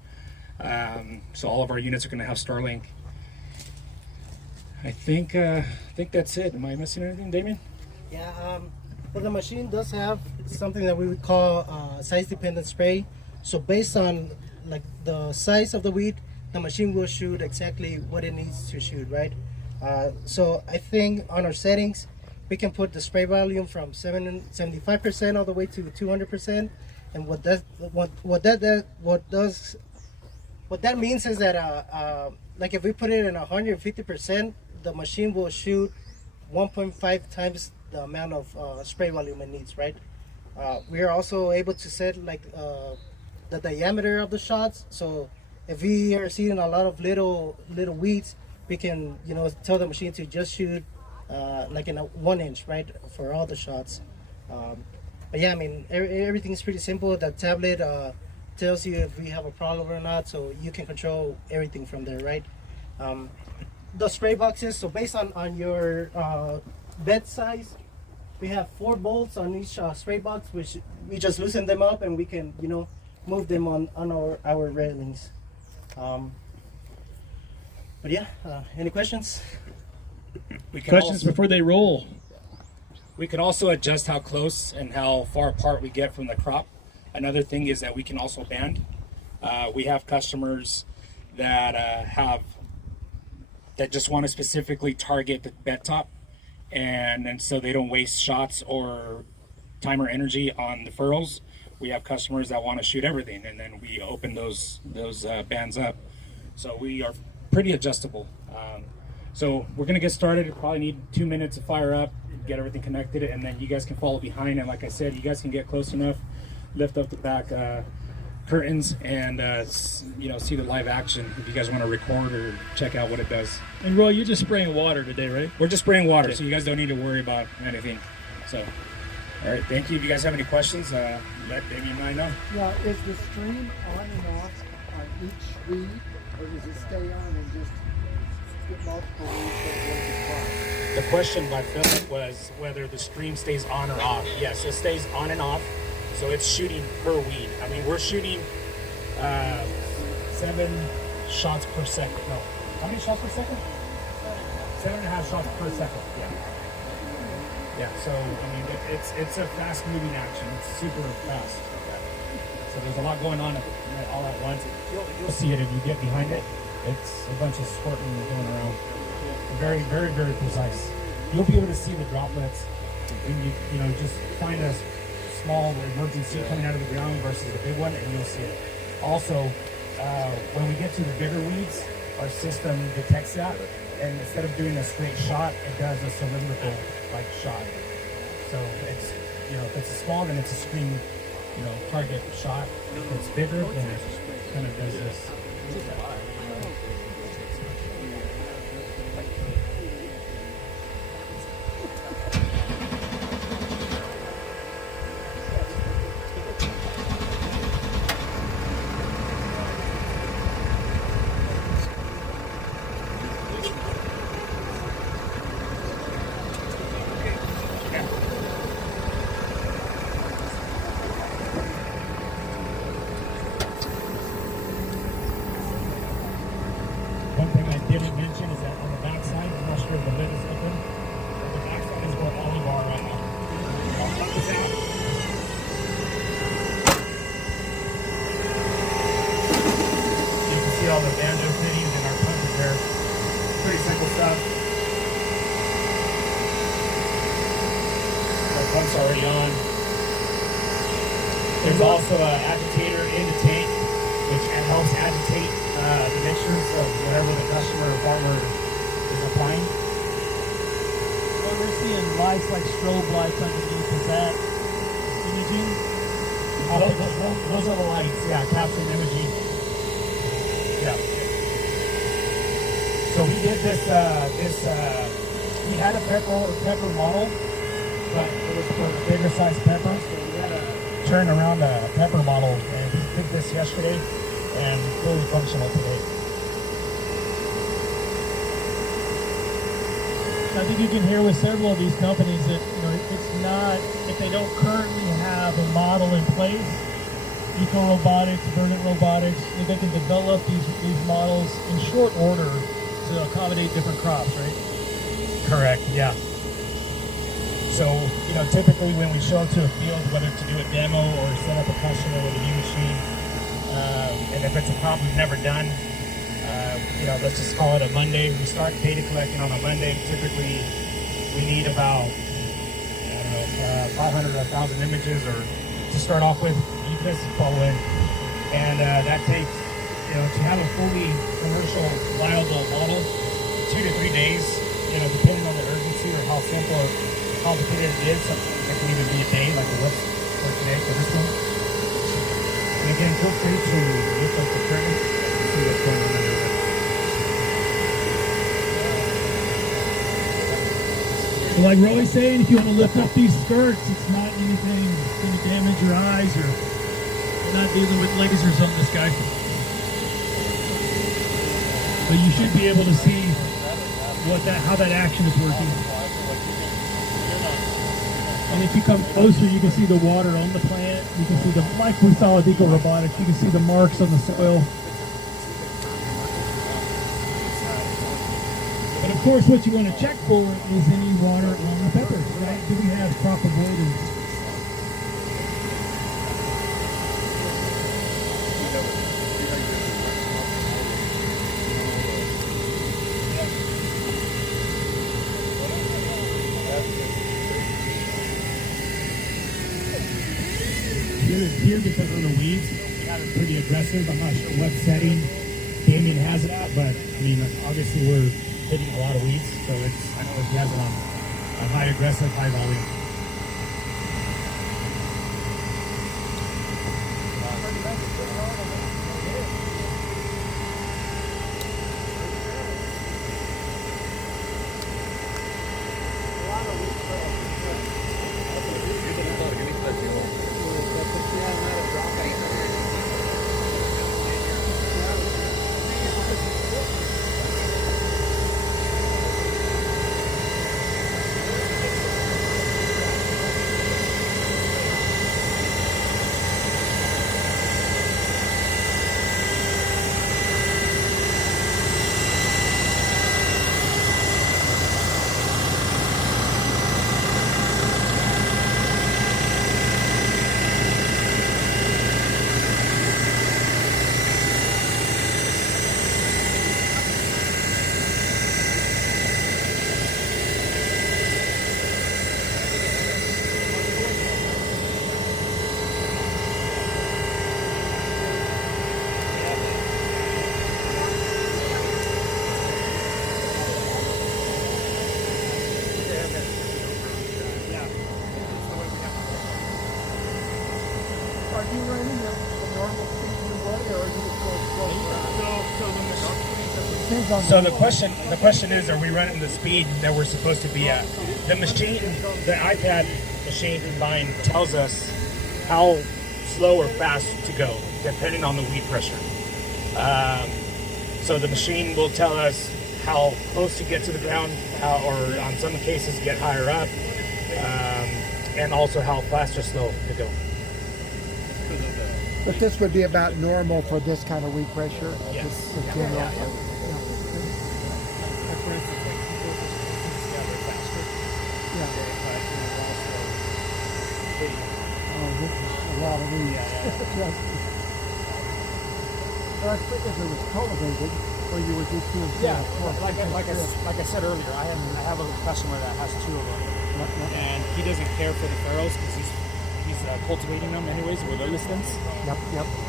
So all of our units are going to have Starlink. I think that's it. Am I missing anything, Damien? Yeah. Well, the machine does have something that we would call size-dependent spray. So based on the size of the weed, the machine will shoot exactly what it needs to shoot, right? So I think on our settings, we can put the spray volume from 75% all the way to 200%, And what that means is that like if we put it in 150%, the machine will shoot 1.5 times the amount of spray volume it needs, right? We are also able to set like the diameter of the shots. So if we are seeing a lot of little weeds, we can tell the machine to just shoot like in a 1 inch, right, for all the shots. But yeah, I mean everything's pretty simple. The tablet tells you if we have a problem or not, so you can control everything from there, right? The spray boxes. So based on your bed size, we have 4 bolts on each spray box, which we just loosen them up and we can move them on our railings. But yeah, any questions? Questions before they roll? We can also adjust how close and how far apart we get from the crop. Another thing is that we can also band. We have customers that just want to specifically target the bed top, and so they don't waste shots or time or energy on the furrows. We have customers that want to shoot everything, and then we open those bands up. So we are pretty adjustable. So we're gonna get started. You probably need 2 minutes to fire up, get everything connected, and then you guys can follow behind. And like I said, you guys can get close enough, lift up the back curtains, and see the live action if you guys want to record or check out what it does. And Roy, you're just spraying water today, right? We're just spraying water, so you guys don't need to worry about anything. So, all right, thank you. If you guys have any questions, let Damien and I know. Yeah, is the stream on and off on each weed, or does it stay on and just get multiple weeds at one spot? The question by Philip was whether the stream stays on or off. Yes, it stays on and off, so it's shooting per weed. I mean, we're shooting 7 shots per second. No, how many shots per second? 7.5 shots per second. Yeah. Yeah. So I mean, it's a fast-moving action. It's super fast. So there's a lot going on all at once. You'll see it if you get behind it. It's a bunch of squirting going around. Very, very, very precise. You'll be able to see the droplets when you just find a small emergency coming out of the ground versus the big one, and you'll see it. Also, when we get to the bigger weeds, our system detects that, and instead of doing a straight shot, it does a cylindrical shot. So it's if it's a small, then it's a stream target shot. If it's bigger, then it kind of does this. One thing I didn't mention is that on the backside, I'm not sure if the lid is open, but the backside is where all of our I'll pop this out. You can see all the banjo fittings and our pump is there. Pretty simple stuff. Our pump's already on. There's also an agitator in the tank, which helps agitate the mixtures of whatever the customer or farmer is applying. Well, we're seeing lights like strobe lights underneath. Is that imaging? Those are the lights, yeah, capturing imaging. Yeah. So we did this, we had a pepper model, but it was for the bigger size peppers, so we had to turn around a pepper model, and we did this yesterday, and fully functional today. I think you can hear with several of these companies that it's not, if they don't currently have a model in place, Eco Robotics, Verdant Robotics, they can develop these models in short order to accommodate different crops, right? Correct, yeah. So, typically when we show up to a field, whether to do a demo or set up a customer with a new machine, and if it's a crop we've never done, let's just call it a Monday. We start data collecting on a Monday. Typically, we need about 500 or 1,000 images, or to start off with each this fall in, and that takes, to have a fully commercial viable model, 2 to 3 days, depending on the urgency or how simple or complicated it is. Sometimes it can even be a day, like it was for today for this one. And again, feel free to lift up the curtain and see what's going on under there. Like Roy's saying, if you want to lift up these skirts, it's not anything that's going to damage your eyes, or you're not dealing with lasers on this guy. But you should be able to see how that action is working. And if you come closer, you can see the water on the plant. You can see like we saw with Eco Robotics, you can see the marks on the soil. But of course, what you want to check for is any water on the peppers, right? Do we have crop avoidance? Here, because of the weeds, we have it pretty aggressive. I'm not sure what setting Damien has it at, but I mean, obviously we're hitting a lot of weeds, so I know he has it on a high aggressive, high volume. Are you running the normal speed you would, or are you going So the question is, are we running the speed that we're supposed to be at? The machine, the iPad machine line tells us how slow or fast to go, depending on the weed pressure. So the machine will tell us how close to get to the ground, or on some cases get higher up, and also how fast or slow to go. But this would be about normal for this kind of weed pressure? Yes. In general? For instance, like people just together faster. Yeah. Oh, this is a lot of weeds. Yes. Well, I think if it was cultivated, or you were just doing like I said earlier, I have a customer that has 2 of them, and he doesn't care for the ferals because he's cultivating them anyways with other stems. Yep.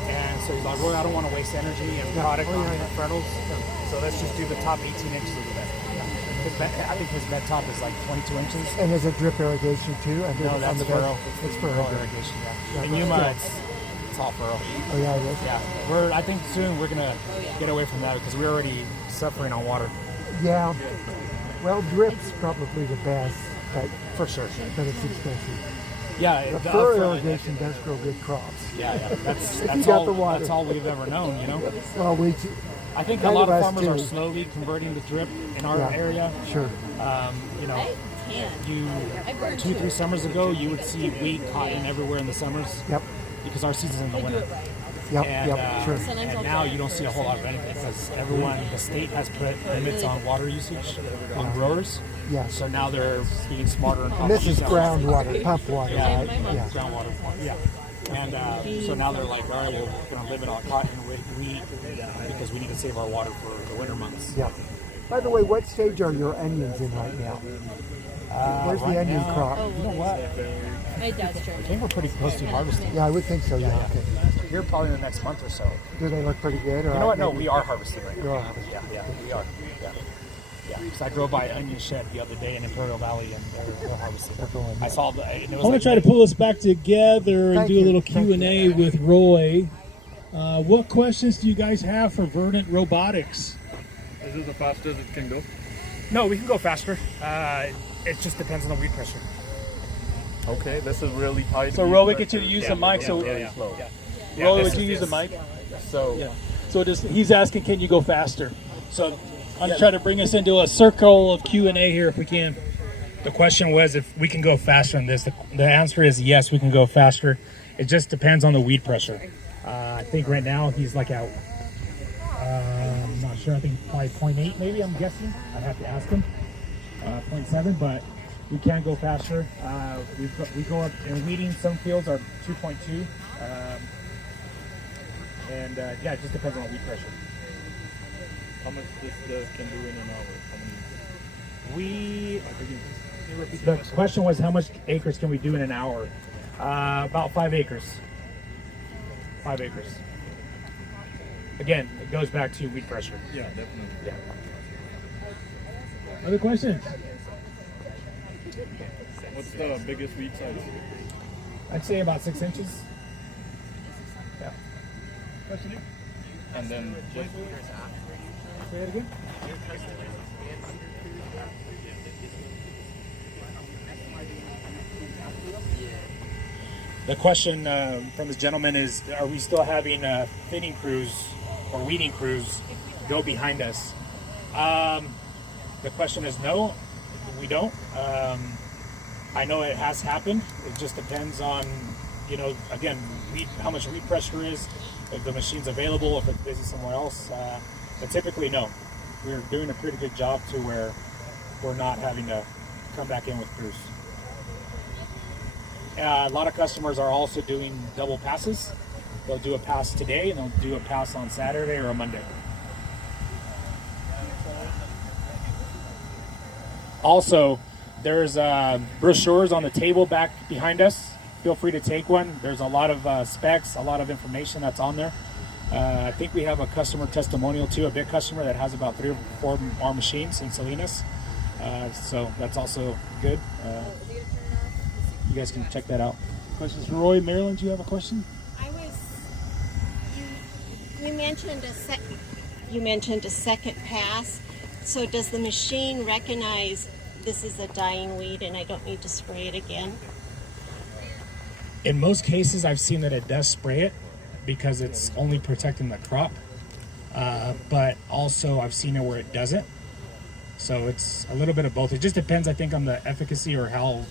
And so he's like, well, I don't want to waste energy and product on the ferals, so let's just do the top 18 inches of the bed. I think his bed top is like 22 inches. And is it drip irrigation too? No, that's the furrow. It's furrow irrigation, yeah. In Yuma, it's all furrow. Oh yeah, it is. Yeah, I think soon we're gonna get away from that because we're already suffering on water. Yeah. Well, drip's probably the best, but for sure. But it's expensive. Yeah, the furrow irrigation does grow good crops. Yeah. That's got the water. That's all we've ever known, you know. Well, I think a lot of farmers are slowly converting to drip in our area. Sure. You know, 2-3 summers ago, you would see wheat, cotton everywhere in the summers. Yep. Because our season's in the winter. Sure. And now you don't see a whole lot of anything because the state has put limits on water usage on growers. Yeah. So now they're being smarter and this is groundwater, pump water, right? Yeah. Groundwater. Yeah. And so now they're like, all right, well, we're going to limit on cotton and wheat because we need to save our water for the winter months. Yeah. By the way, what stage are your onions in right now? Where's the right onion now- crop? You know what? It does I turn. think we're pretty close to harvesting. Yeah, I would think so. Yeah. Okay. Here probably in the next month or so. Do they look pretty good? Or You know what? No, maybe- we are harvesting right now. You are harvesting. Yeah, we are. Yeah. Because I drove by Onion Shed the other day in Imperial Valley, and they're harvesting. I saw the. And it was I want to try to pull us back together and Thank do you. a little Thank Q&A with Roy. What questions do you guys have for Verdant Robotics? Is this the fastest it can go? No, we can go faster. It just depends on the weed pressure. Okay, this is really high. So Roy, we get you to use the mic. So slow. Roy, would you use the mic? So So he's asking, can you go faster? So I'm trying to bring us into a circle of Q&A here if we can. The question was if we can go faster on this. The answer is yes, we can go faster. It just depends on the weed pressure. I think right now he's like at, I'm not sure, I think probably 0.8 maybe, I'm guessing. I'd have to ask him. 0.7, but we can go faster. We go up in weeding, some fields are 2.2. Yeah, it just depends on the weed pressure. how much this can do in an hour? How many? The question was how much acres can we do in an hour? About 5 acres. 5 acres. Again, it goes back to weed pressure. Yeah, definitely. Yeah. Other questions? What's the biggest weed size? I'd say about 6 inches. Yeah. And then just Say it again. The question from this gentleman is, are we still having thinning crews or weeding crews go behind us? The question is no, we don't. I know it has happened. It just depends on, again, how much weed pressure is, if the machine's available, if it's busy somewhere else. But typically, no. We're doing a pretty good job to where we're not having to come back in with crews. A lot of customers are also doing double passes. They'll do a pass today and they'll do a pass on Saturday or a Monday. Also, there's brochures on the table back behind us. Feel free to take one. There's a lot of specs, a lot of information that's on there. I think we have a customer testimonial too, a big customer that has about 3 or 4 more machines in Salinas. So that's also good. You guys can check that out. Questions for Roy? Marilyn, do you have a question? You mentioned a second pass. So does the machine recognize this is a dying weed and I don't need to spray it again? In most cases, I've seen that it does spray it because it's only protecting the crop. But also I've seen it where it doesn't. So it's a little bit of both. It just depends, I think, on the efficacy or how,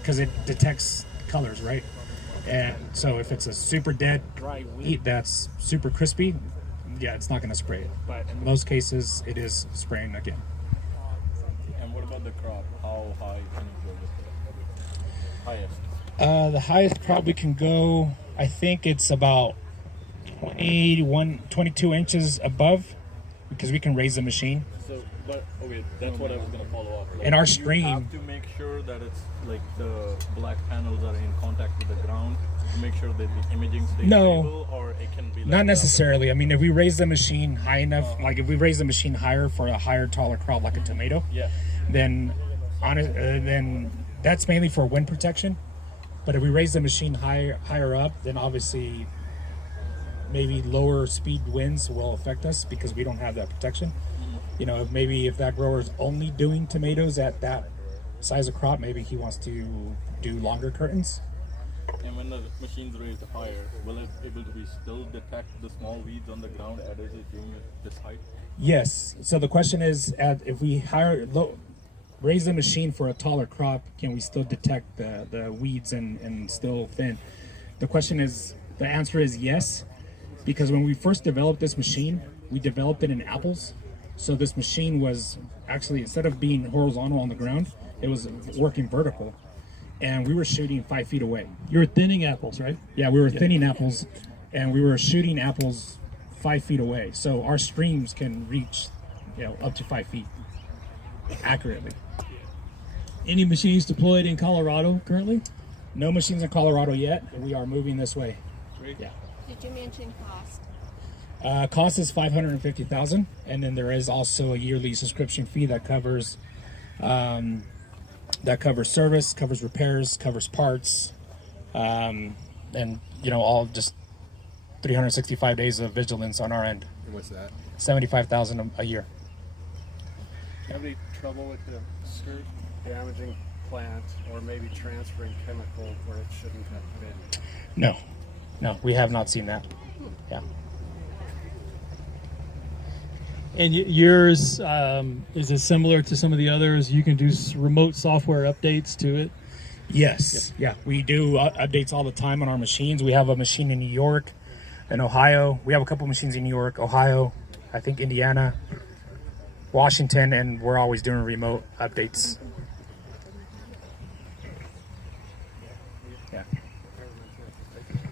because it detects colors, right? And so if it's a super dead dry wheat that's super crispy, yeah, it's not going to spray it. But in most cases, it is spraying again. And what about the crop? How high can you go with the highest? The highest crop we can go, I think it's about 22 inches above, because we can raise the machine. So, but okay, that's what I was gonna follow up. In our You stream, have to make sure that it's like the black panels are in contact with the ground to make sure that the imaging stays stable, or it can be like not necessarily. I mean, if we raise the machine high enough, like if we raise the machine higher for a higher, taller crop like a tomato, then that's mainly for wind protection. But if we raise the machine higher up, then obviously maybe lower speed winds will affect us because we don't have that protection. If that grower is only doing tomatoes at that size of crop, maybe he wants to do longer curtains. And when the machine's raised higher, will it able to be still detect the small weeds on the ground as it's doing at this height? Yes. So the question is, if we raise the machine for a taller crop, can we still detect the weeds and still thin? The answer is yes, because when we first developed this machine, we developed it in apples. So this machine was actually, instead of being horizontal on the ground, it was working vertical. And we were shooting 5 feet away. You were thinning apples, right? Yeah, we were thinning apples, and we were shooting apples 5 feet away. So our streams can reach, up to 5 feet accurately. Any machines deployed in Colorado currently? No machines in Colorado yet. We are moving this way. Great. Yeah. Did you mention cost? Cost is $550,000, and then there is also a yearly subscription fee that covers service, covers repairs, covers parts, and all just 365 days of vigilance on our end. And what's that? $75,000 a year. Have any trouble with the skirt damaging plant or maybe transferring chemical where it shouldn't have been? No, we have not seen that. Yeah. And yours, is it similar to some of the others? You can do remote software updates to it? Yes. Yeah, we do updates all the time on our machines. We have a machine in New York and Ohio. We have a couple machines in New York, Ohio, I think Indiana, Washington, and we're always doing remote updates. Yeah.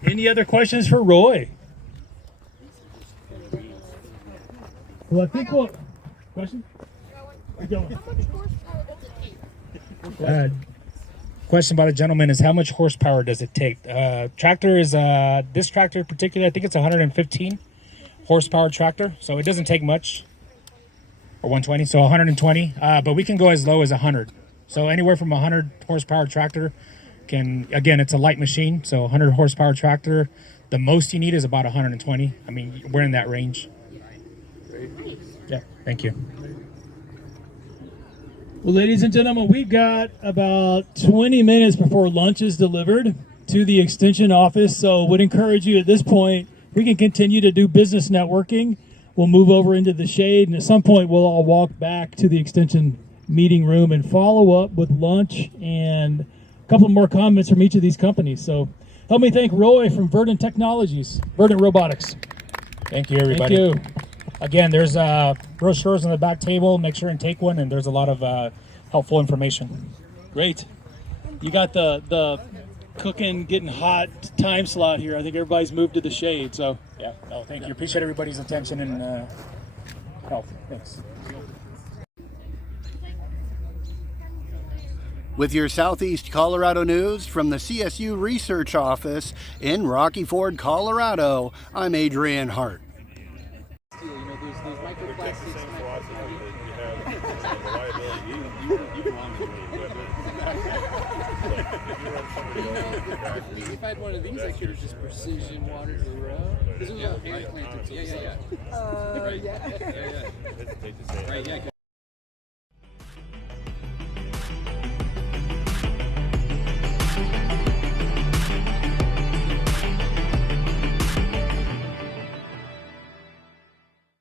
Any other questions for Roy? Well, I think we'll... Question? Question by the gentleman is, how much horsepower does it take? Tractor is, this tractor in particular, I think it's 115 horsepower tractor, so it doesn't take much. Or 120, so 120, but we can go as low as 100. So anywhere from 100 horsepower tractor can, again, it's a light machine, so 100 horsepower tractor, the most you need is about 120. I mean, we're in that range. Yeah, thank you. Well, ladies and gentlemen, we've got about 20 minutes before lunch is delivered to the extension office, so would encourage you at this point, we can continue to do business networking. We'll move over into the shade, and at some point we'll all walk back to the extension meeting room and follow up with lunch and a couple more comments from each of these companies. So help me thank Roy from Verdant Technologies, Verdant Robotics. Thank you, everybody. Thank you. Again, there's brochures on the back table. Make sure and take one, and there's a lot of helpful information. Great. You got the cooking, getting hot time slot here. I think everybody's moved to the shade. So yeah. No, thank you. Appreciate everybody's attention and help. Thanks. With your Southeast Colorado news from the CSU Research Office in Rocky Ford, Colorado, I'm Adrian Hart. If I had one of these, I could have just precision watered the row. This was all air planted. Yeah. Right. Yeah. Right. Yeah.